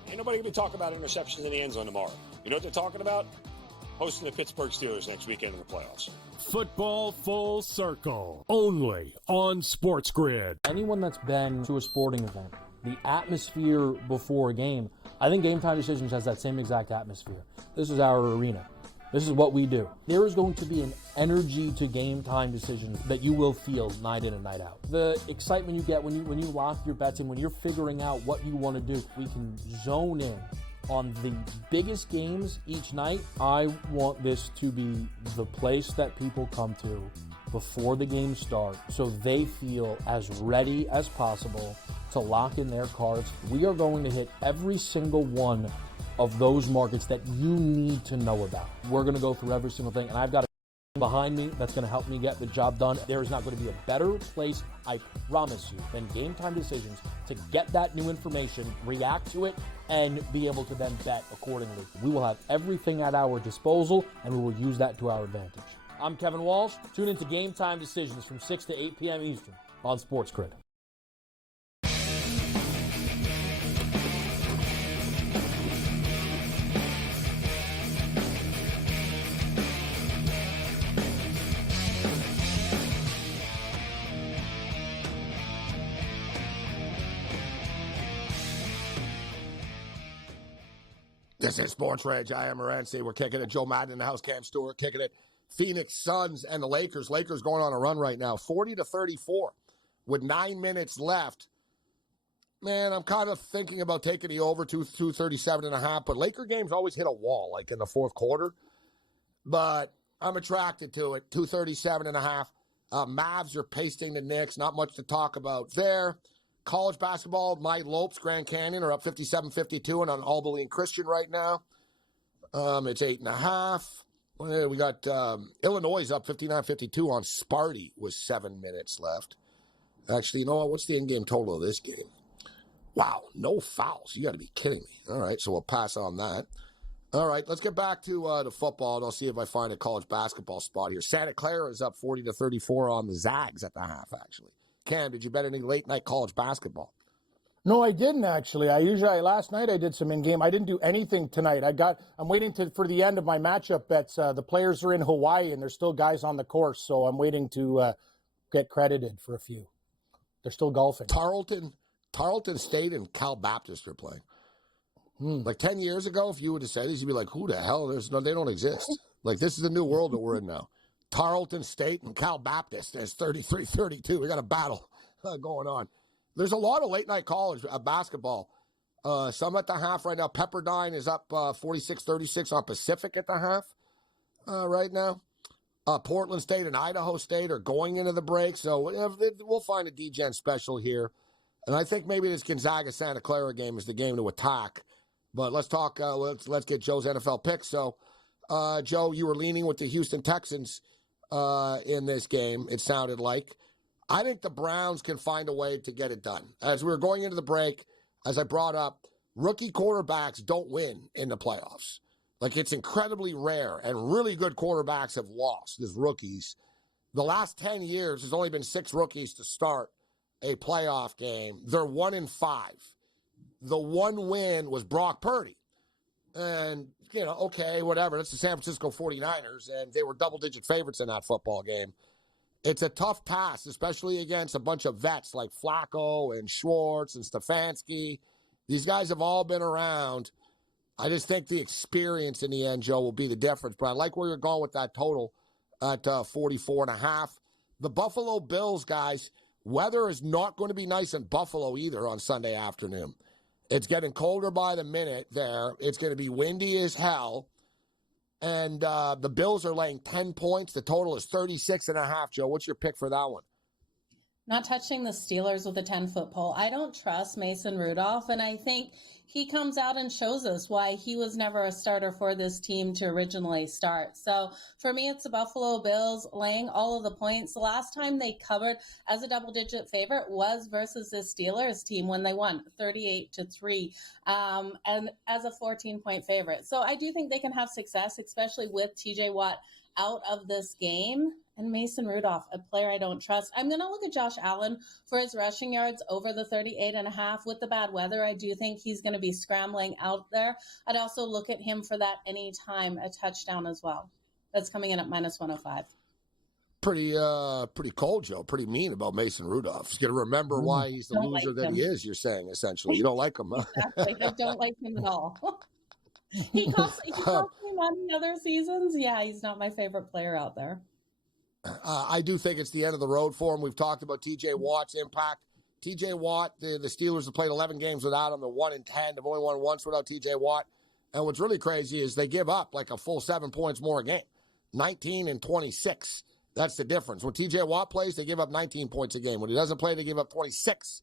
Ain't nobody going to be talking about interceptions in the end zone tomorrow. You know what they're talking about? Hosting the Pittsburgh Steelers next weekend in the playoffs. Football Full Circle. Only on SportsGrid. Anyone that's been to a sporting event, the atmosphere before a game, I think Game Time Decisions has that same exact atmosphere. This is our arena. This is what we do. There is going to be an energy to Game Time Decisions that you will feel night in and night out. The excitement you get when you lock your bets in, when you're figuring out what you want to do, we can zone in on the biggest games each night. I want this to be the place that people come to before the games start so they feel as ready as possible to lock in their cards. We are going to hit every single one of those markets that you need to know about. We're going to go through every single thing, and I've got a behind me that's going to help me get the job done. There is not going to be a better place, I promise you, than Game Time Decisions to get that new information, react to it, and be able to then bet accordingly. We will have everything at our disposal, and we will use that to our advantage. I'm Kevin Walsh. Tune into Game Time Decisions from 6 to 8 p.m. Eastern on SportsGrid. This is Sports Rage. I am Morency. We're kicking it. Joe Madden in the house. Cam Stewart kicking it. Phoenix Suns and the Lakers. Lakers going on a run right now, 40-34 with 9 minutes left. Man, I'm kind of thinking about taking the over 237.5, but Laker games always hit a wall, like in the fourth quarter. But I'm attracted to it. 237.5. Mavs are pasting the Knicks. Not much to talk about there. College basketball, my Lopes, Grand Canyon are up 57-52 and on Albany and Christian right now. It's 8.5. We got Illinois up 59-52 on Sparty with 7 minutes left. Actually, you know what? What's the in-game total of this game? Wow, no fouls. You got to be kidding me. All right, so we'll pass on that. All right, let's get back to the football, and I'll see if I find a college basketball spot here. Santa Clara is up 40-34 on the Zags at the half, actually. Cam, did you bet any late-night college basketball? No, I didn't actually. Last night I did some in-game. I didn't do anything tonight. I'm waiting for the end of my matchup bets. The players are in Hawaii, and there's still guys on the course, so I'm waiting to get credited for a few. They're still golfing. Tarleton State and Cal Baptist are playing. Like 10 years ago, if you would have said this, you'd be like, who the hell? They don't exist. Like, this is the new world that we're in now. Tarleton State and Cal Baptist. There's 33-32. We got a battle going on. There's a lot of late-night college basketball. Some at the half right now. Pepperdine is up 46-36 on Pacific at the half right now. Portland State and Idaho State are going into the break. So we'll find a D-Gen special here. And I think maybe this Gonzaga-Santa Clara game is the game to attack. But let's talk. Let's get Joe's NFL picks. So, Joe, you were leaning with the Houston Texans in this game, it sounded like. I think the Browns can find a way to get it done. As we were going into the break, as I brought up, rookie quarterbacks don't win in the playoffs. Like, it's incredibly rare, and really good quarterbacks have lost as rookies. The last 10 years, there's only been 6 rookies to start a playoff game. They're 1-5. The one win was Brock Purdy. And, okay, whatever. That's the San Francisco 49ers, and they were double-digit favorites in that football game. It's a tough task, especially against a bunch of vets like Flacco and Schwartz and Stefanski. These guys have all been around. I just think the experience in the end, Joe, will be the difference. But I like where you're going with that total at 44.5. The Buffalo Bills, guys, weather is not going to be nice in Buffalo either on Sunday afternoon. It's getting colder by the minute there. It's going to be windy as hell. And the Bills are laying 10 points. The total is 36.5, Joe. What's your pick for that one? Not touching the Steelers with a 10-foot pole. I don't trust Mason Rudolph, and I think he comes out and shows us why he was never a starter for this team to originally start. So for me, it's the Buffalo Bills laying all of the points. The last time they covered as a double-digit favorite was versus the Steelers team when they won 38-3 and as a 14-point favorite. So I do think they can have success, especially with TJ Watt out of this game. And Mason Rudolph, a player I don't trust. I'm going to look at Josh Allen for his rushing yards over the 38.5. With the bad weather, I do think he's going to be scrambling out there. I'd also look at him for that anytime a touchdown as well. That's coming in at -105. Pretty cold, Joe. Pretty mean about Mason Rudolph. He's going to remember why he's the loser that he is, you're saying, essentially. You don't like him, huh? Exactly. I don't like him at all. He cost me money other seasons. Yeah, he's not my favorite player out there. I do think it's the end of the road for him. We've talked about T.J. Watt's impact. T.J. Watt, the Steelers have played 11 games without him. They're 1-10. They've only won once without T.J. Watt. And what's really crazy is they give up like a full 7 points more a game, 19 and 26. That's the difference. When T.J. Watt plays, they give up 19 points a game. When he doesn't play, they give up 26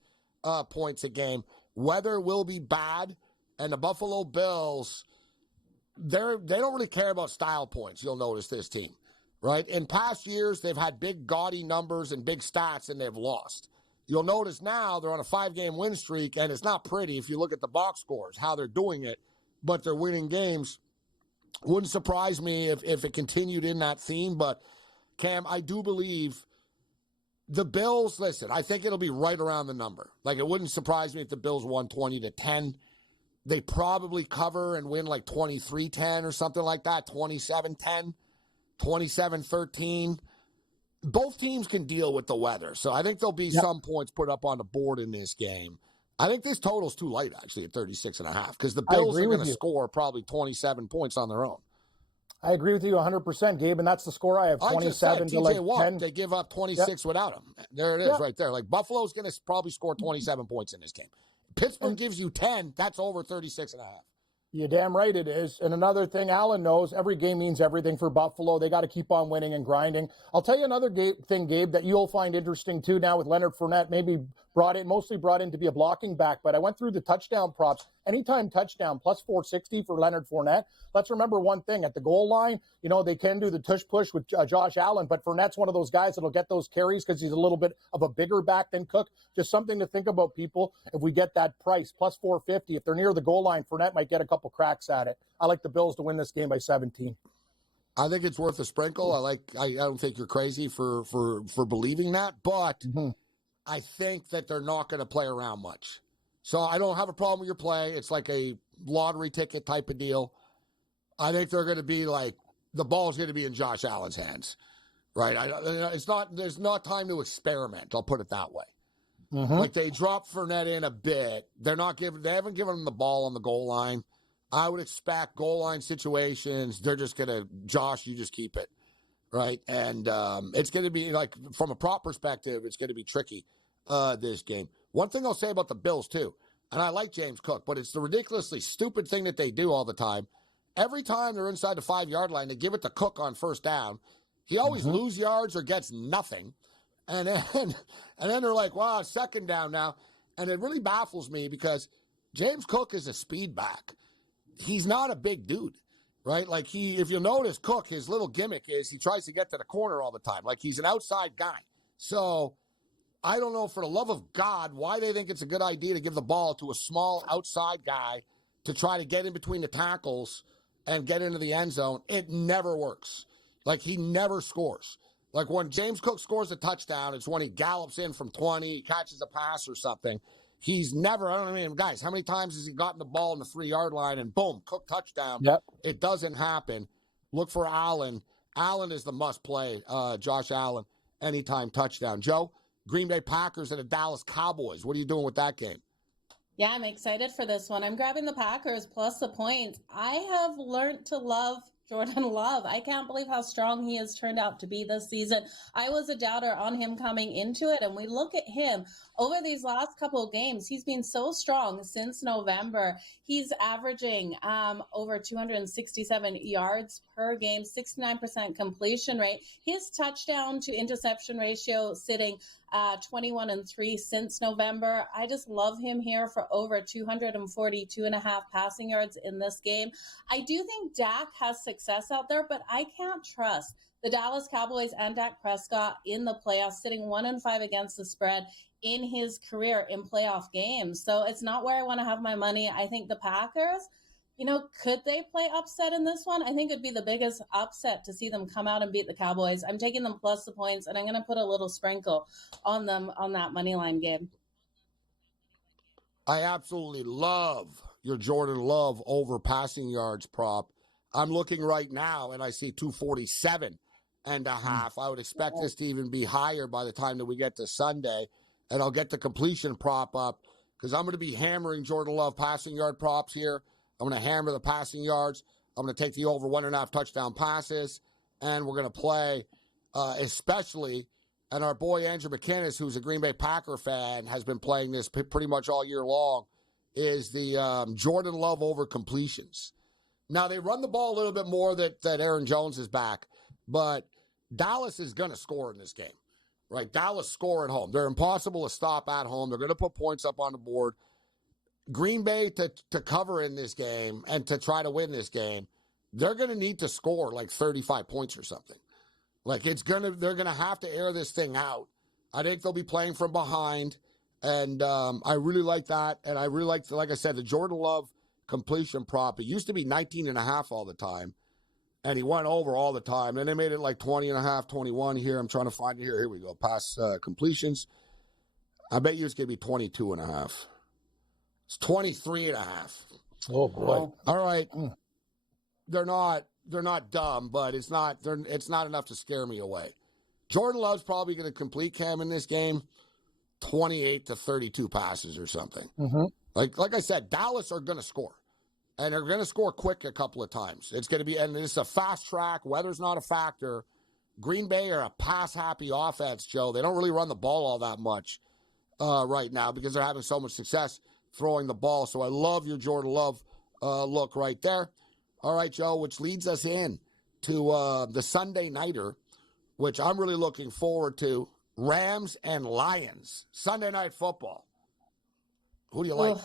points a game. Weather will be bad, and the Buffalo Bills, they don't really care about style points, you'll notice, this team. Right? In past years, they've had big, gaudy numbers and big stats, and they've lost. You'll notice now they're on a 5-game win streak, and it's not pretty if you look at the box scores, how they're doing it, but they're winning games. Wouldn't surprise me if it continued in that theme, but, Cam, I do believe the Bills, listen, I think it'll be right around the number. Like, it wouldn't surprise me if the Bills won 20-10. They probably cover and win like 23-10 or something like that, 27-10. 27-13. Both teams can deal with the weather. So I think there'll be some points put up on the board in this game. I think this total's too light, actually, at 36.5, because the Bills are going to score probably 27 points on their own. I agree with you 100%, Gabe, and that's the score I have, 27 to like 10. They give up 26 without him. There it is right there. Like, Buffalo's going to probably score 27 points in this game. Pittsburgh gives you 10, that's over 36.5. You're damn right it is. And another thing, Alan knows, every game means everything for Buffalo. They got to keep on winning and grinding. I'll tell you another thing, Gabe, that you'll find interesting too now with Leonard Fournette, maybe mostly brought in to be a blocking back, but I went through the touchdown props. Anytime touchdown, plus 460 for Leonard Fournette. Let's remember one thing, at the goal line, they can do the tush push with Josh Allen, but Fournette's one of those guys that'll get those carries because he's a little bit of a bigger back than Cook. Just something to think about, people. If we get that price, plus 450, if they're near the goal line, Fournette might get a couple cracks at it. I like the Bills to win this game by 17. I think it's worth a sprinkle. I don't think you're crazy for believing that, but I think that they're not going to play around much. So I don't have a problem with your play. It's like a lottery ticket type of deal. I think they're going to be like, the ball's going to be in Josh Allen's hands, right? There's not time to experiment. I'll put it that way. Like, they dropped Fournette in a bit. They haven't given him the ball on the goal line. I would expect goal line situations, they're just going to, Josh, you just keep it, right? And it's going to be, like, from a prop perspective, it's going to be tricky, this game. One thing I'll say about the Bills, too, and I like James Cook, but it's the ridiculously stupid thing that they do all the time. Every time they're inside the 5-yard line, they give it to Cook on first down. He always loses yards or gets nothing. And then they're like, wow, second down now. And it really baffles me because James Cook is a speed back. He's not a big dude, right? Like, if you'll notice, Cook, his little gimmick is he tries to get to the corner all the time. Like, he's an outside guy. So I don't know, for the love of God, why they think it's a good idea to give the ball to a small outside guy to try to get in between the tackles and get into the end zone. It never works. Like, he never scores. Like, when James Cook scores a touchdown, it's when he gallops in from 20, he catches a pass or something. He's never, guys, how many times has he gotten the ball in the 3-yard line and boom, Cook touchdown? Yep. It doesn't happen. Look for Allen. Allen is the must play, Josh Allen, anytime touchdown. Joe, Green Bay Packers and the Dallas Cowboys. What are you doing with that game? Yeah, I'm excited for this one. I'm grabbing the Packers plus the points. I have learned to love Jordan Love. I can't believe how strong he has turned out to be this season. I was a doubter on him coming into it, and we look at him over these last couple of games. He's been so strong since November. He's averaging over 267 yards per game, 69% completion rate. His touchdown to interception ratio sitting 21-3 since November. I just love him here for over 242.5 passing yards in this game. I do think Dak has success out there, but I can't trust the Dallas Cowboys and Dak Prescott in the playoffs, sitting 1-5 against the spread in his career in playoff games. So it's not where I want to have my money. I think the Packers, could they play upset in this one? I think it'd be the biggest upset to see them come out and beat the Cowboys. I'm taking them plus the points, and I'm going to put a little sprinkle on them on that money line game. I absolutely love your Jordan Love over passing yards prop. I'm looking right now, and I see 247.5. I would expect this to even be higher by the time that we get to Sunday, and I'll get the completion prop up because I'm going to be hammering Jordan Love passing yard props here. I'm going to hammer the passing yards. I'm going to take the over 1.5 touchdown passes, and we're going to play especially, and our boy Andrew McKinnis, who's a Green Bay Packer fan, has been playing this pretty much all year long, is the Jordan Love over completions. Now, they run the ball a little bit more that Aaron Jones is back, but Dallas is going to score in this game, right? Dallas score at home. They're impossible to stop at home. They're going to put points up on the board. Green Bay to cover in this game and to try to win this game, they're going to need to score like 35 points or something. Like, they're going to have to air this thing out. I think they'll be playing from behind, and I really like that. And I really like I said, the Jordan Love completion prop. It used to be 19.5 all the time, and he went over all the time. And they made it like 20.5, 21 here. I'm trying to find it here. Here we go. Pass completions. I bet you it's going to be 22.5. It's 23.5. Oh boy! All right, they're not dumb, but it's not enough to scare me away. Jordan Love's probably going to complete Cam in this game. 28 to 32 passes or something. Mm-hmm. Like I said, Dallas are going to score. And they're going to score quick a couple of times. It's going to be, and it's a fast track. Weather's not a factor. Green Bay are a pass-happy offense, Joe. They don't really run the ball all that much right now because they're having so much success throwing the ball. So I love your Jordan Love look right there. All right, Joe, which leads us in to the Sunday Nighter, which I'm really looking forward to. Rams and Lions. Sunday Night Football. Who do you like?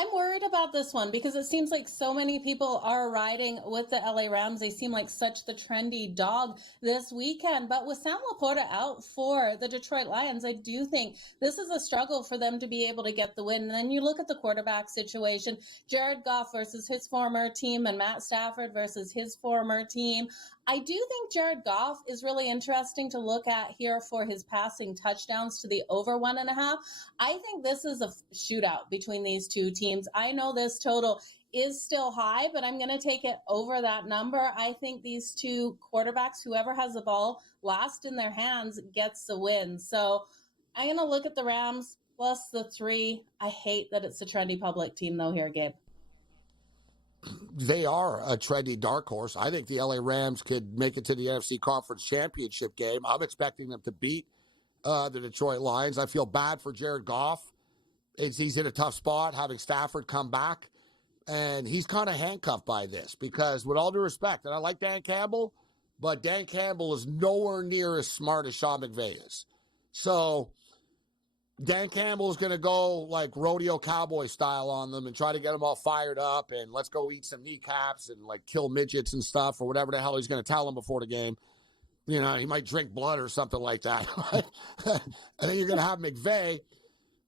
I'm worried about this one because it seems like so many people are riding with the LA Rams. They seem like such the trendy dog this weekend. But with Sam Laporta out for the Detroit Lions, I do think this is a struggle for them to be able to get the win. And then you look at the quarterback situation, Jared Goff versus his former team and Matt Stafford versus his former team. I do think Jared Goff is really interesting to look at here for his passing touchdowns to the over 1.5. I think this is a shootout between these two teams. I know this total is still high, but I'm going to take it over that number. I think these two quarterbacks, whoever has the ball last in their hands, gets the win. So I'm going to look at the Rams plus the 3. I hate that it's a trendy public team, though, here, Gabe. They are a trendy dark horse. I think the LA Rams could make it to the NFC Conference Championship game. I'm expecting them to beat the Detroit Lions. I feel bad for Jared Goff. He's in a tough spot having Stafford come back, and he's kind of handcuffed by this because, with all due respect, and I like Dan Campbell, but Dan Campbell is nowhere near as smart as Sean McVay is. So Dan Campbell is going to go like rodeo cowboy style on them and try to get them all fired up and let's go eat some kneecaps and like kill midgets and stuff or whatever the hell he's going to tell them before the game. You know, he might drink blood or something like that. And then you're going to have McVay.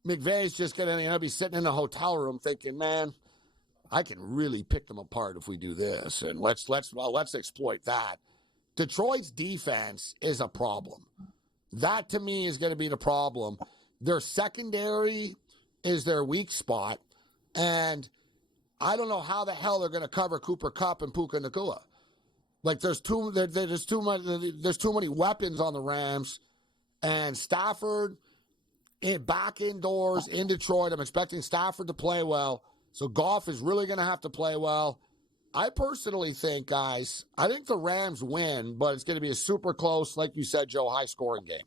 McVay's just going to be sitting in a hotel room thinking, man, I can really pick them apart if we do this. And let's exploit that. Detroit's defense is a problem. That to me is going to be the problem. Their secondary is their weak spot, and I don't know how the hell they're going to cover Cooper Kupp and Puka Nacua. Like there's too many weapons on the Rams, and Stafford back indoors in Detroit. I'm expecting Stafford to play well, so Goff is really going to have to play well. I personally think, guys, I think the Rams win, but it's going to be a super close, like you said, Joe, high-scoring game.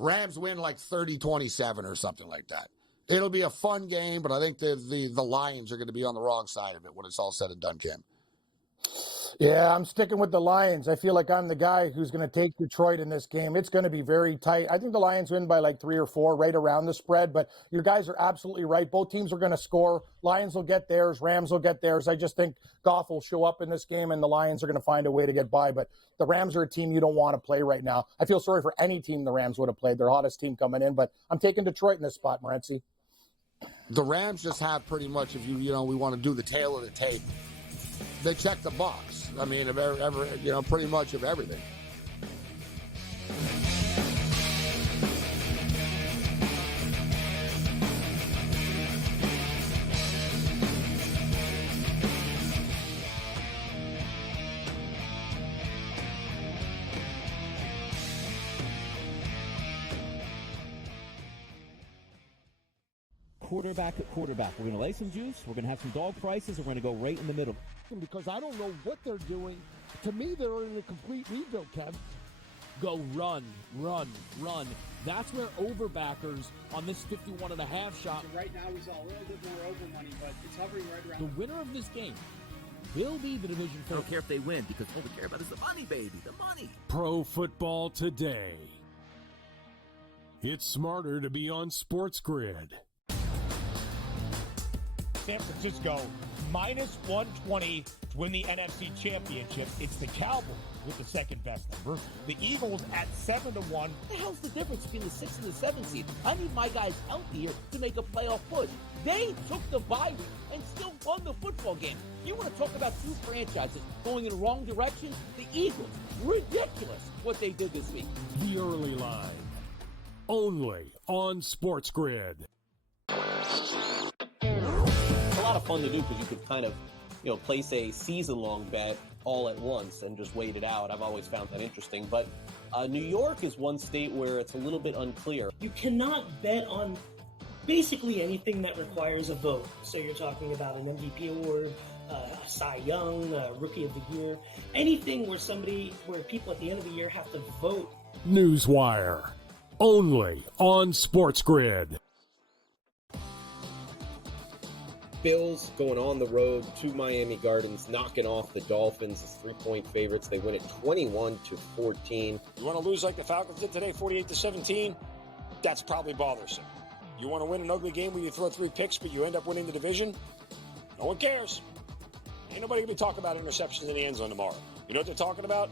Rams win like 30-27 or something like that. It'll be a fun game, but I think the Lions are going to be on the wrong side of it when it's all said and done, Kim. Yeah, I'm sticking with the Lions. I feel like I'm the guy who's going to take Detroit in this game. It's going to be very tight. I think the Lions win by like 3 or 4, right around the spread, but your guys are absolutely right. Both teams are going to score. Lions will get theirs. Rams will get theirs. I just think Goff will show up in this game, and the Lions are going to find a way to get by, but the Rams are a team you don't want to play right now. I feel sorry for any team the Rams would have played. Their hottest team coming in, but I'm taking Detroit in this spot, Morency. The Rams just have pretty much, if we want to do the tail of the tape, they check the box. I mean, pretty much of everything. Quarterback at quarterback. We're going to lay some juice. We're going to have some dog prices. And we're going to go right in the middle. Because I don't know what they're doing. To me, they're in a complete rebuild, Kev. Go run. That's where overbackers on this 51.5 shot. So right now we saw a little bit more over money, but it's hovering right around. The winner of this game will be the division I don't care if they win because all we care about is the money, baby. The money. Pro Football Today. It's smarter to be on SportsGrid. San Francisco minus 120 to win the NFC Championship. It's the Cowboys with the second best number. The Eagles at 7-1. What the hell's the difference between the 6th and the 7th seed? I need my guys healthy here to make a playoff push. They took the bye week and still won the football game. You want to talk about two franchises going in the wrong direction? The Eagles. Ridiculous what they did this week. The early line. Only on SportsGrid. It's a lot of fun to do because you could kind of, place a season-long bet all at once and just wait it out. I've always found that interesting. But New York is one state where it's a little bit unclear. You cannot bet on basically anything that requires a vote. So you're talking about an MVP award, a Cy Young, Rookie of the Year, anything where people at the end of the year have to vote. Newswire, only on SportsGrid. Bills going on the road to Miami Gardens, knocking off the Dolphins as 3-point favorites. They win it 21-14. You want to lose like the Falcons did today, 48-17? That's probably bothersome. You want to win an ugly game where you throw 3 picks, but you end up winning the division? No one cares. Ain't nobody going to be talking about interceptions in the end zone tomorrow. You know what they're talking about?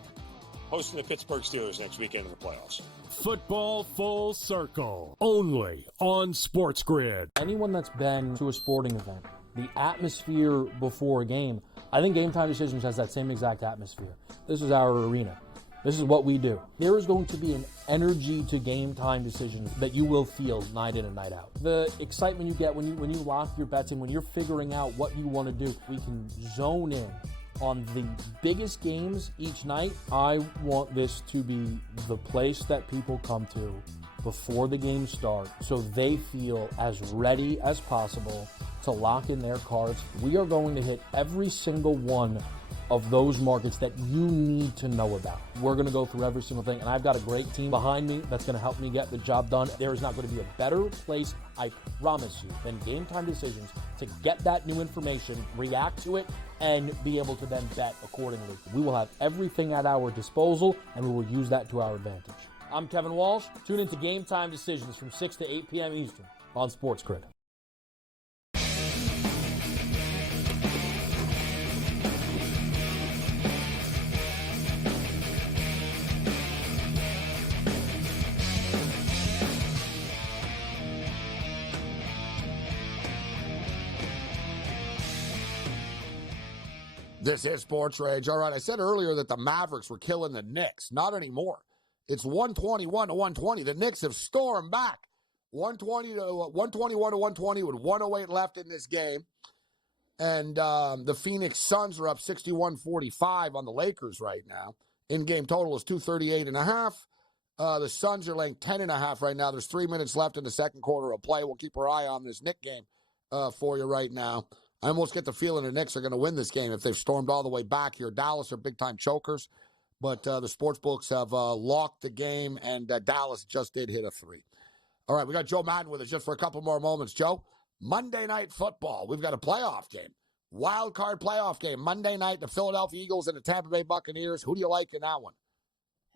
Hosting the Pittsburgh Steelers next weekend in the playoffs. Football Full Circle, only on SportsGrid. Anyone that's been to a sporting event, the atmosphere before a game, I think Game Time Decisions has that same exact atmosphere. This is our arena. This is what we do. There is going to be an energy to Game Time Decisions that you will feel night in and night out. The excitement you get when you lock your bets in, when you're figuring out what you want to do, we can zone in on the biggest games each night. I want this to be the place that people come to before the games start so they feel as ready as possible to lock in their cards. We are going to hit every single one of those markets that you need to know about. We're going to go through every single thing, and I've got a great team behind me that's going to help me get the job done. There is not going to be a better place, I promise you, than Game Time Decisions to get that new information, react to it, and be able to then bet accordingly. We will have everything at our disposal, and we will use that to our advantage. I'm Kevin Walsh. Tune into Game Time Decisions from 6 to 8 p.m. Eastern on SportsGrid. This is SportsRage. All right, I said earlier that the Mavericks were killing the Knicks. Not anymore. It's 121-120. The Knicks have stormed back. 121-120 with 108 left in this game. And the Phoenix Suns are up 61-45 on the Lakers right now. In-game total is 238.5. The Suns are laying 10.5 right now. There's 3 minutes left in the second quarter of play. We'll keep our eye on this Knicks game for you right now. I almost get the feeling the Knicks are going to win this game if they've stormed all the way back here. Dallas are big-time chokers, but the sports books have locked the game, and Dallas just did hit a 3. All right, we got Joe Madden with us just for a couple more moments. Joe, Monday Night Football. We've got a playoff game, wild card playoff game. Monday night, the Philadelphia Eagles and the Tampa Bay Buccaneers. Who do you like in that one?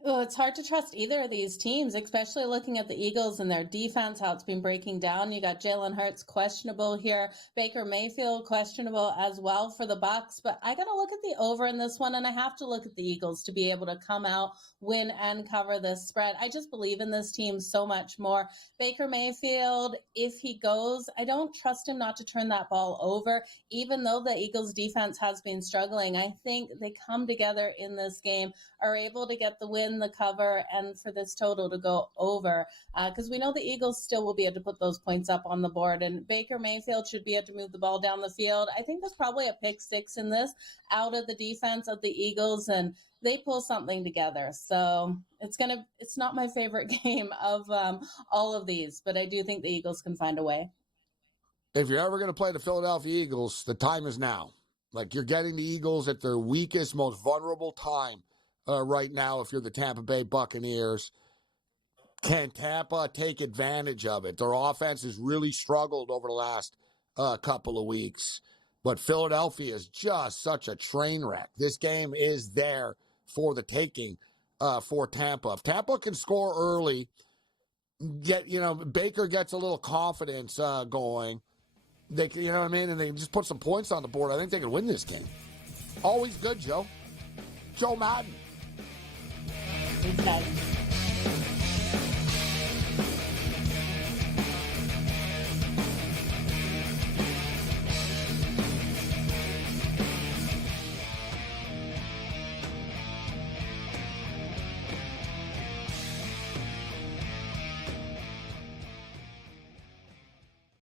Well, it's hard to trust either of these teams, especially looking at the Eagles and their defense, how it's been breaking down. You got Jalen Hurts questionable here, Baker Mayfield questionable as well for the Bucs. But I got to look at the over in this one, and I have to look at the Eagles to be able to come out, win, and cover this spread. I just believe in this team so much more. Baker Mayfield, if he goes, I don't trust him not to turn that ball over, even though the Eagles defense has been struggling. I think they come together in this game, are able to get the win, the cover, and for this total to go over, because we know the Eagles still will be able to put those points up on the board, and Baker Mayfield should be able to move the ball down the field. I think there's probably a pick 6 in this out of the defense of the Eagles, and they pull something together. So it's not my favorite game of all of these, but I do think the Eagles can find a way. If you're ever going to play the Philadelphia Eagles, the time is now. Like, you're getting the Eagles at their weakest, most vulnerable time right now if you're the Tampa Bay Buccaneers. Can Tampa take advantage of it? Their offense has really struggled over the last couple of weeks. But Philadelphia is just such a train wreck. This game is there for the taking for Tampa. If Tampa can score early, Baker gets a little confidence going, they can, you know what I mean, and they just put some points on the board, I think they can win this game. Always good, Joe. Joe Madden. Okay.